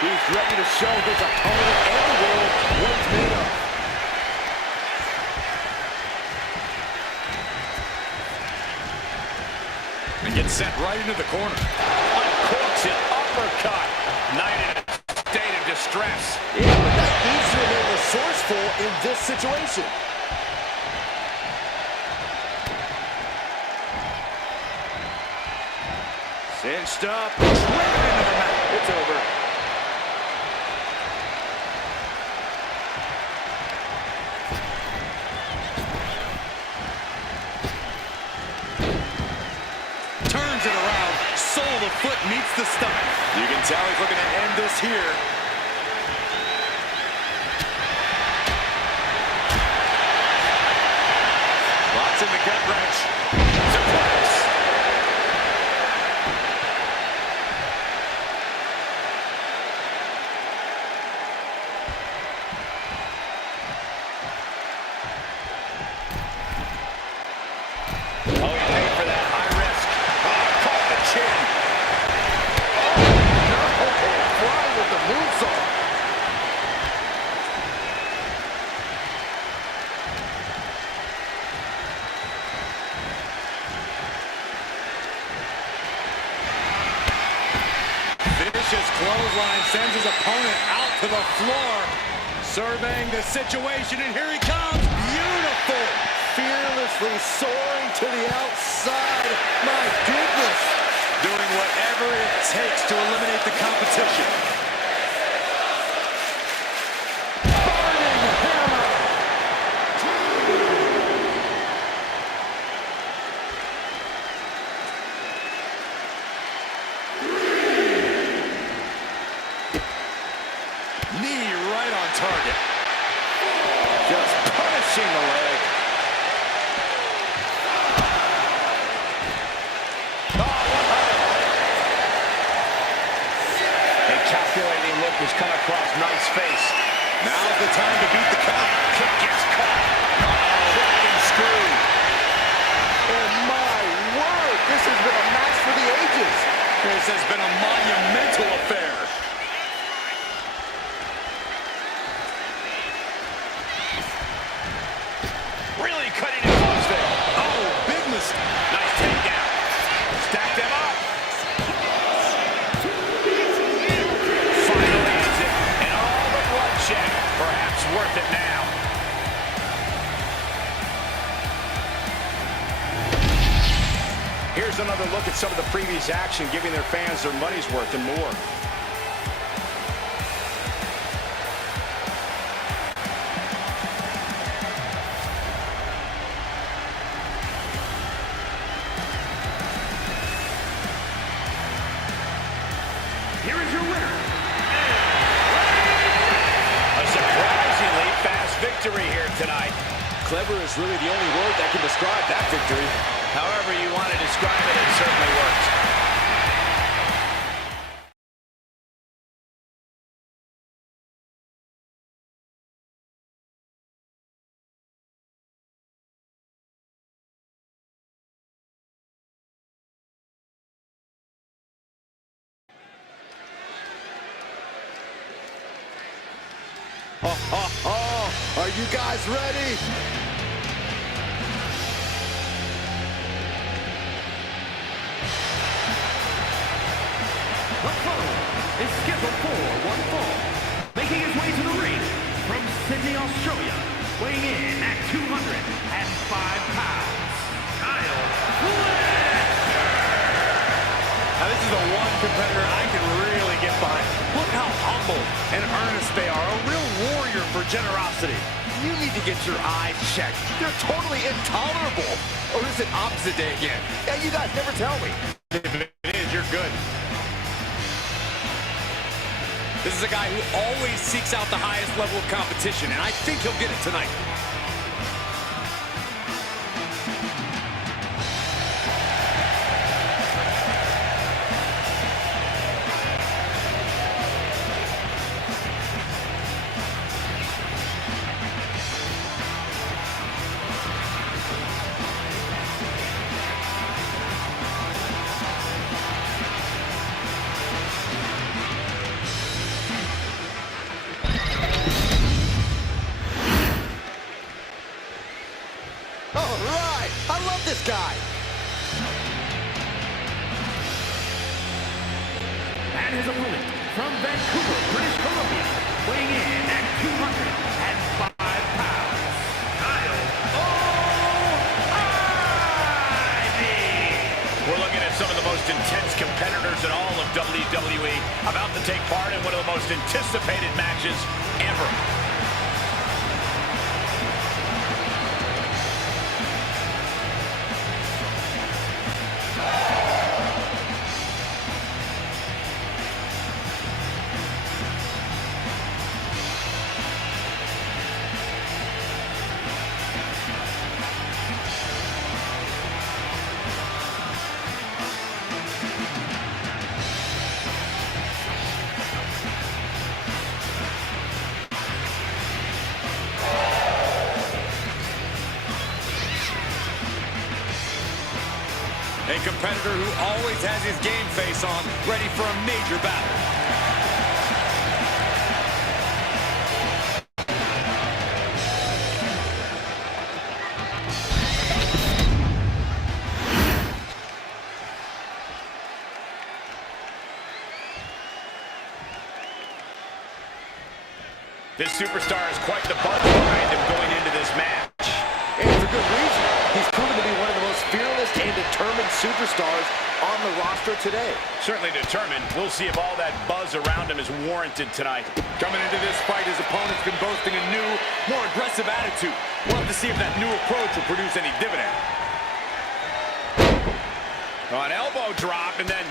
He's ready to show his opponent and the world what he's made of. And gets sent right into the corner. Uncorks an uppercut. Knight in a state of distress. Yeah, but that needs to remain resourceful in this situation. Cinched up. Driven into the mat. It's over. Turns it around. Sole of the foot meets the stomach. You can tell he's looking to end this here. Lots in the gut wrench. Suplex. Oh, he paid for that high risk. Oh, caught the chin. Fly with the move Vicious clothesline sends his opponent out to the floor. Surveying the situation, and here he comes. Beautiful. Fearlessly soaring to the outside. My goodness. Doing whatever it takes to eliminate the competition. Burning hammer. Knee right on target. Just punishing the leg. Calculating look has come across Knight's face. Now's the time to beat the count. Kick gets caught. Dragon screw. Oh my word, this has been a match for the ages. This has been a monumental affair. Really cutting it close there. Oh, big mistake. Nice takedown. Stack them up. Finally ends it. And all the bloodshed. Perhaps worth it now. Here's another look at some of the previous action, giving their fans their money's worth and more. Here is your winner. A surprisingly fast victory here tonight. Clever is really the only word that can describe that victory. However you want to describe it, it certainly works. Are you guys ready? The following is scheduled for one fall. Making his way to the ring from Sydney, Australia, weighing in at 205 pounds, Kyle Fletcher. Now, this is the one competitor I can really get behind. Look how humble and earnest they are. A real warrior for generosity. You need to get your eyes checked. They're totally intolerable. Or is it opposite day again? Yeah, you guys never tell me. If it is, you're good. This is a guy who always seeks out the highest level of competition, and I think he'll get it tonight. All right, I love this guy. And his opponent from Vancouver, British Columbia, weighing in at 205 pounds, Kyle O'Reilly. We're looking at some of the most intense competitors in all of WWE, about to take part in one of the most anticipated matches ever. A competitor who always has his game face on, ready for a major battle. This superstar has quite the buzz behind him going into this match. And for good reason. He's proven to be one of the most fearless and determined superstars on the roster today. Certainly determined. We'll see if all that buzz around him is warranted tonight. Coming into this fight, his opponent's been boasting a new, more aggressive attitude. We'll have to see if that new approach will produce any dividend. An elbow drop, and then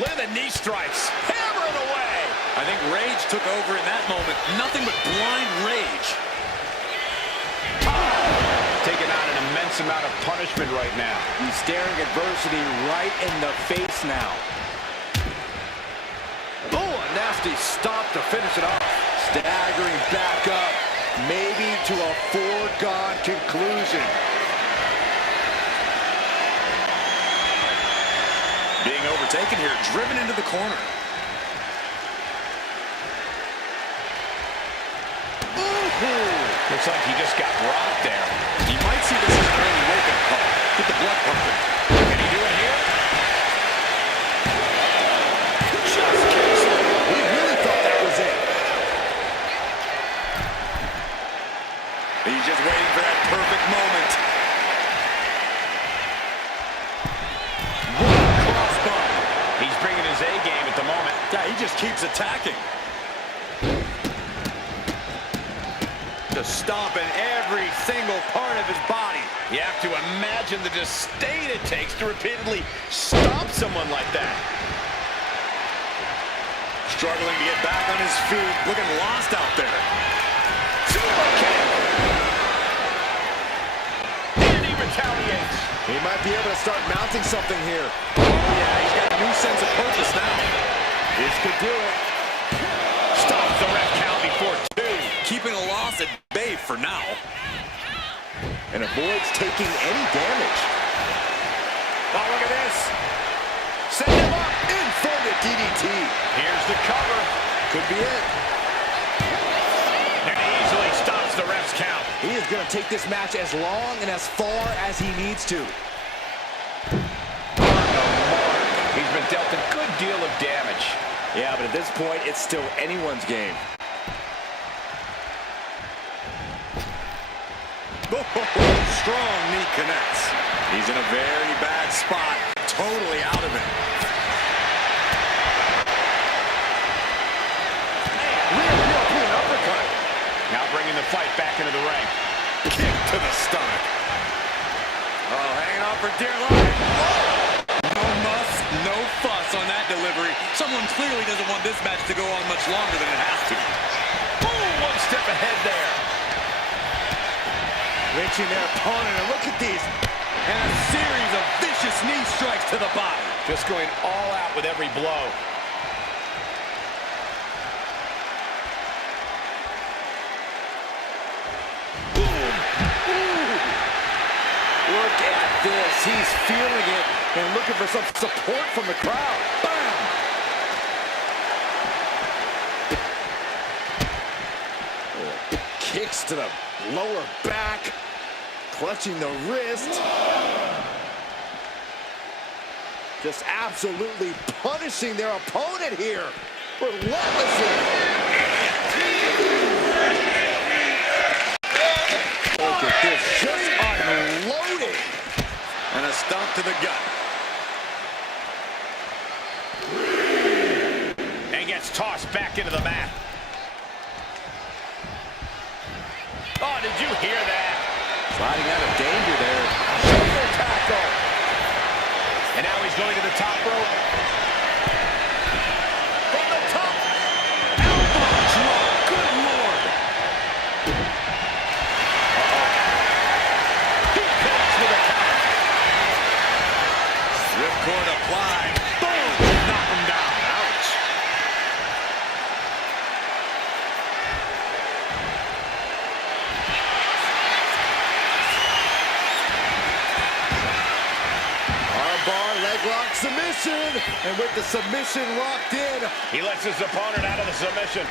look at the knee strikes. Hammering away. I think rage took over in that moment. Nothing but blind rage. Taking out an immense amount of punishment right now. He's staring adversity right in the face now. Oh, a nasty stop to finish it off. Staggering back up, maybe to a foregone conclusion. Being overtaken here, driven into the corner. Looks like he just got rocked there. You might see this as an early wake-up call. Get the blood pumping. Can he do it here? Just kicks him. We really thought that was it. He's just waiting for that perfect moment. What a crossbody. He's bringing his A game at the moment. Yeah, he just keeps attacking. Just stomping every single part of his body. You have to imagine the disdain it takes to repeatedly stomp someone like that. Struggling to get back on his feet. Looking lost out there. Super kick. And he retaliates. He might be able to start mounting something here. Oh, yeah, he's got a new sense of purpose now. This could do it. Stops the ref count before two. Keeping a loss at bay for now. And avoids taking any damage. Oh, look at this. Set him up. Inverted DDT. Here's the cover. Could be it. And he easily stops the ref's count. He is going to take this match as long and as far as he needs to. He's been dealt a good deal of damage. Yeah, but at this point, it's still anyone's game. Strong knee connects. He's in a very bad spot. Totally out of it. Real uppercut. Now bringing the fight back into the ring. Kick to the stomach. Oh, hanging on for dear life. No muss, no fuss on that delivery. Someone clearly doesn't want this match to go on much longer than it has to. Boom, one step ahead there. Reaching their opponent, and look at these. And a series of vicious knee strikes to the body. Just going all out with every blow. Boom. Ooh. Look at this. He's feeling it and looking for some support from the crowd. Bam! Kicks to the lower back. Clutching the wrist. Just absolutely punishing their opponent here. Relentlessly. Look at this. Just unloading. And a stomp to the gut. And gets tossed back into the mat. Oh, did you hear that? Sliding out of danger there. Shoulder tackle. And now he's going to the top rope. From the top. Elbow drop. Good Lord. He connects with a count. Ripcord applied. Boom. Knock him down. Ouch. Leg lock submission, and with the submission locked in, He lets his opponent out of the submission.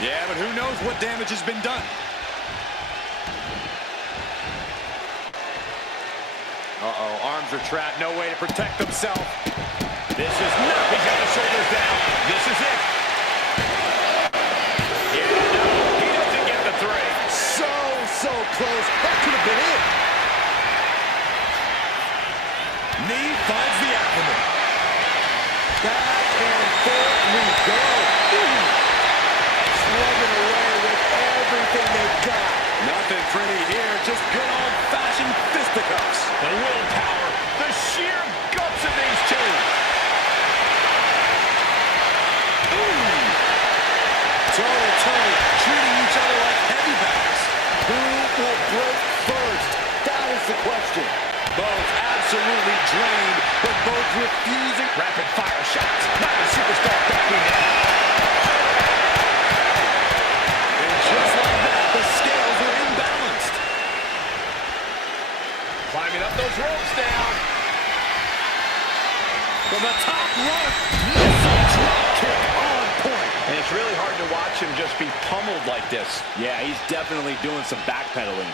Yeah, but who knows what damage has been done. Uh-oh, arms are trapped, no way to protect himself. This is not, he's got the shoulders down. This is it. Yeah, no. close. That could have been it. Knee finds the abdomen. Back and forth we go. Slugging away with everything they've got. Nothing pretty here, just good old-fashioned fisticuffs. The willpower, the sheer guts of these two. Toe-to-toe, treating each other like heavy bags. Who will break first? That is the question. Both absolutely drained, but both refusing. Rapid-fire shots. Not the superstar backing down. And just like that, the scales are imbalanced. Climbing up those ropes now. From the top rope, missile drop kick on point. And it's really hard to watch him just be pummeled like this. Yeah, he's definitely doing some backpedaling.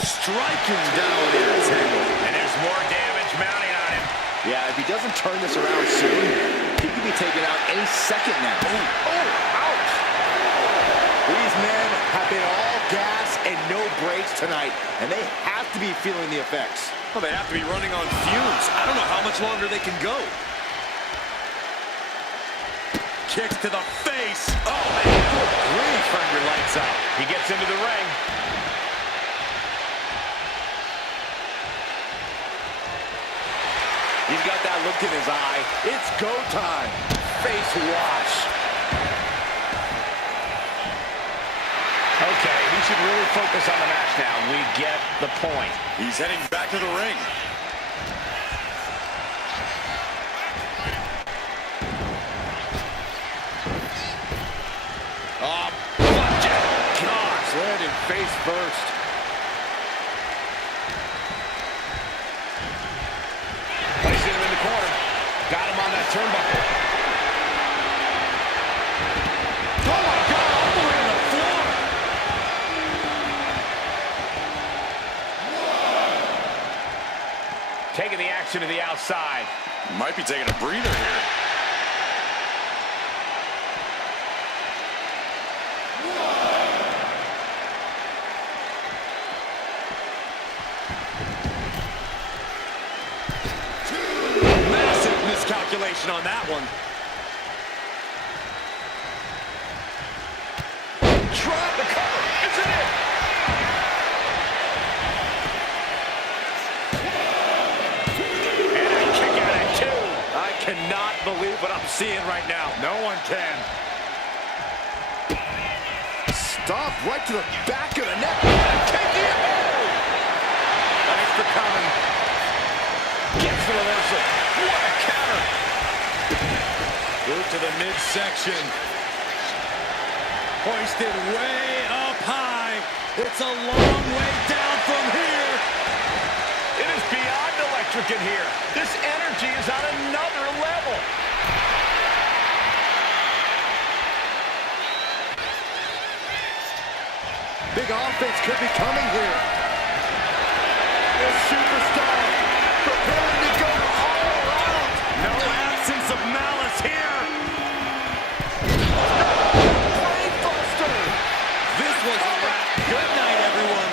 Striking down in a tangle. And there's more damage mounting on him. Yeah, if he doesn't turn this around soon, he could be taken out any second now. Ouch! These men have been all gas and no brakes tonight, and they have to be feeling the effects. Well, they have to be running on fumes. I don't know how much longer they can go. Kicks to the face. Oh, man. Good grief. Turn your lights out. He gets into the ring. He's got that look in his eye. It's go time. Face wash. Okay, he should really focus on the match now. We get the point. He's heading back to the ring. Oh, flapjack. Gosh, landed face first. Placing him in the corner. Got him on that turnbuckle. Oh, my God, all the way to the floor. Taking the action to the outside. Might be taking a breather here. Massive miscalculation on that one. Drop the cover. Is it it? And a kick out at two. I cannot believe what I'm seeing right now. No one can. Stop right to the back of the neck. Kick in. Thanks for coming. Gets the reversal. What a counter. Move to the midsection. Hoisted way up high. It's a long way down from here. It is beyond electric in here. This energy is on another level. Big offense could be coming here. The superstar preparing to go all around. No absence of malice here. Brainbuster. This was a wrap. Good night, everyone.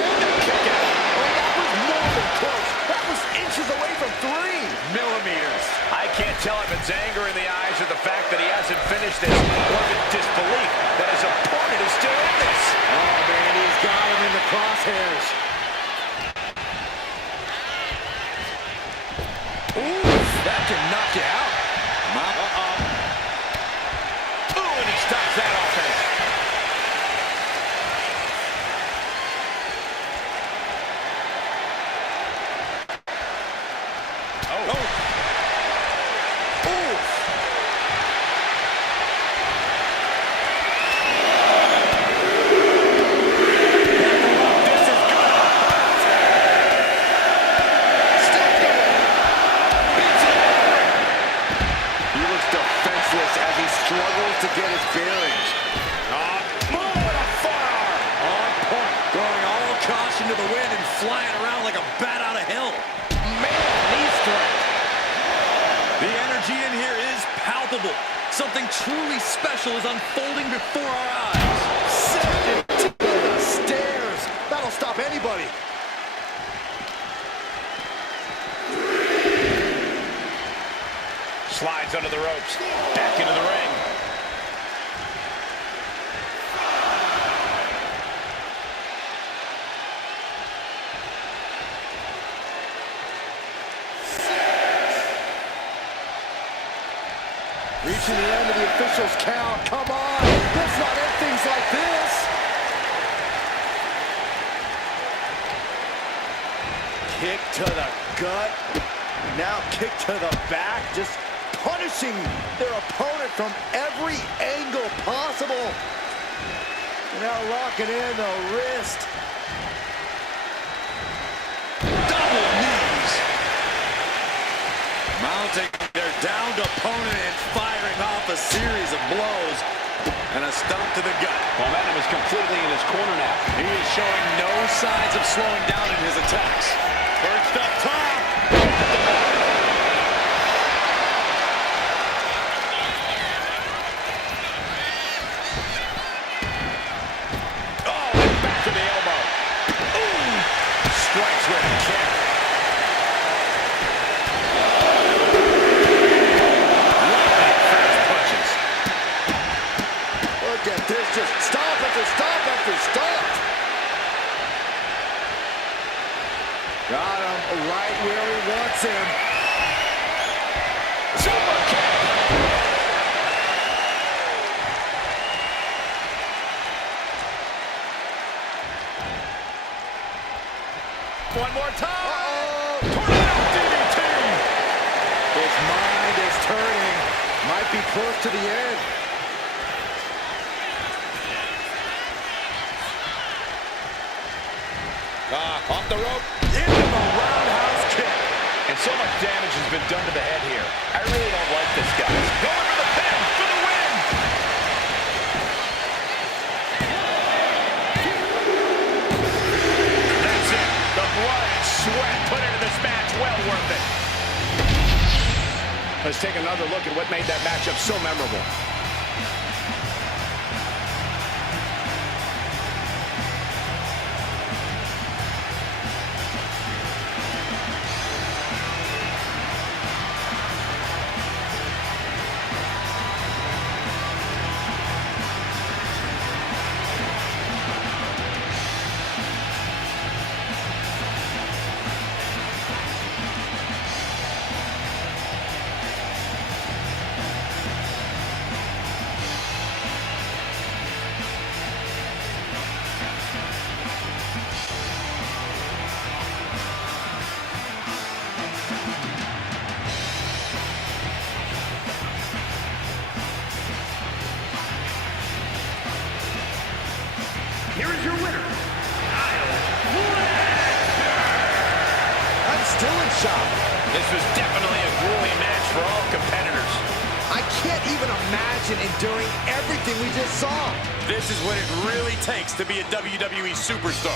And a kick out. Oh, that was more than close. That was inches away from 3 Millimeters. I can't tell if it's anger in the eyes or the fact that he hasn't finished this, or if it's disbelief that his opponent is still in this. Oh, man, he's got him in the crosshairs. Ooh, that can knock you out. Ooh, and he stops that offense. Oh. Ooh. This is good. Still going. Beats it. He looks defenseless as he struggles to get his bearings. What a forearm. On point. Throwing all caution to the wind and flying around like a bat out of hell. Man, knee strike. The energy in here is palpable. Something truly special is unfolding before our eyes. Sent it to the stairs. That'll stop anybody. Slides under the ropes. Back into the ring. Reaching the end of the official's count. Come on. Let's not end things like this. Kick to the gut. Now kick to the back. Just punishing their opponent from every angle possible. Now locking in the wrist. Double knees. Mounting their downed opponent and firing off a series of blows. And a stomp to the gut. Momentum is completely in his corner now. He is showing no signs of slowing down in his attacks. Perched up top. Oh, and back to the elbow. Ooh. Strikes with a kick. Lightning fast punches. Look at this. Just stop after stop after stop. Got him right where he wants him. Super kick. One more time. Tornado DDT. His mind is turning. Might be close to the end. Off the rope. Into the roundhouse kick. And so much damage has been done to the head here. I really don't like this guy. Going for the pin for the win. That's it. The blood and sweat put into this match. Well worth it. Let's take another look at what made that matchup so memorable. Here is your winner, I'm still in shock. This was definitely a grueling match for all competitors. I can't even imagine enduring everything we just saw. This is what it really takes to be a WWE superstar.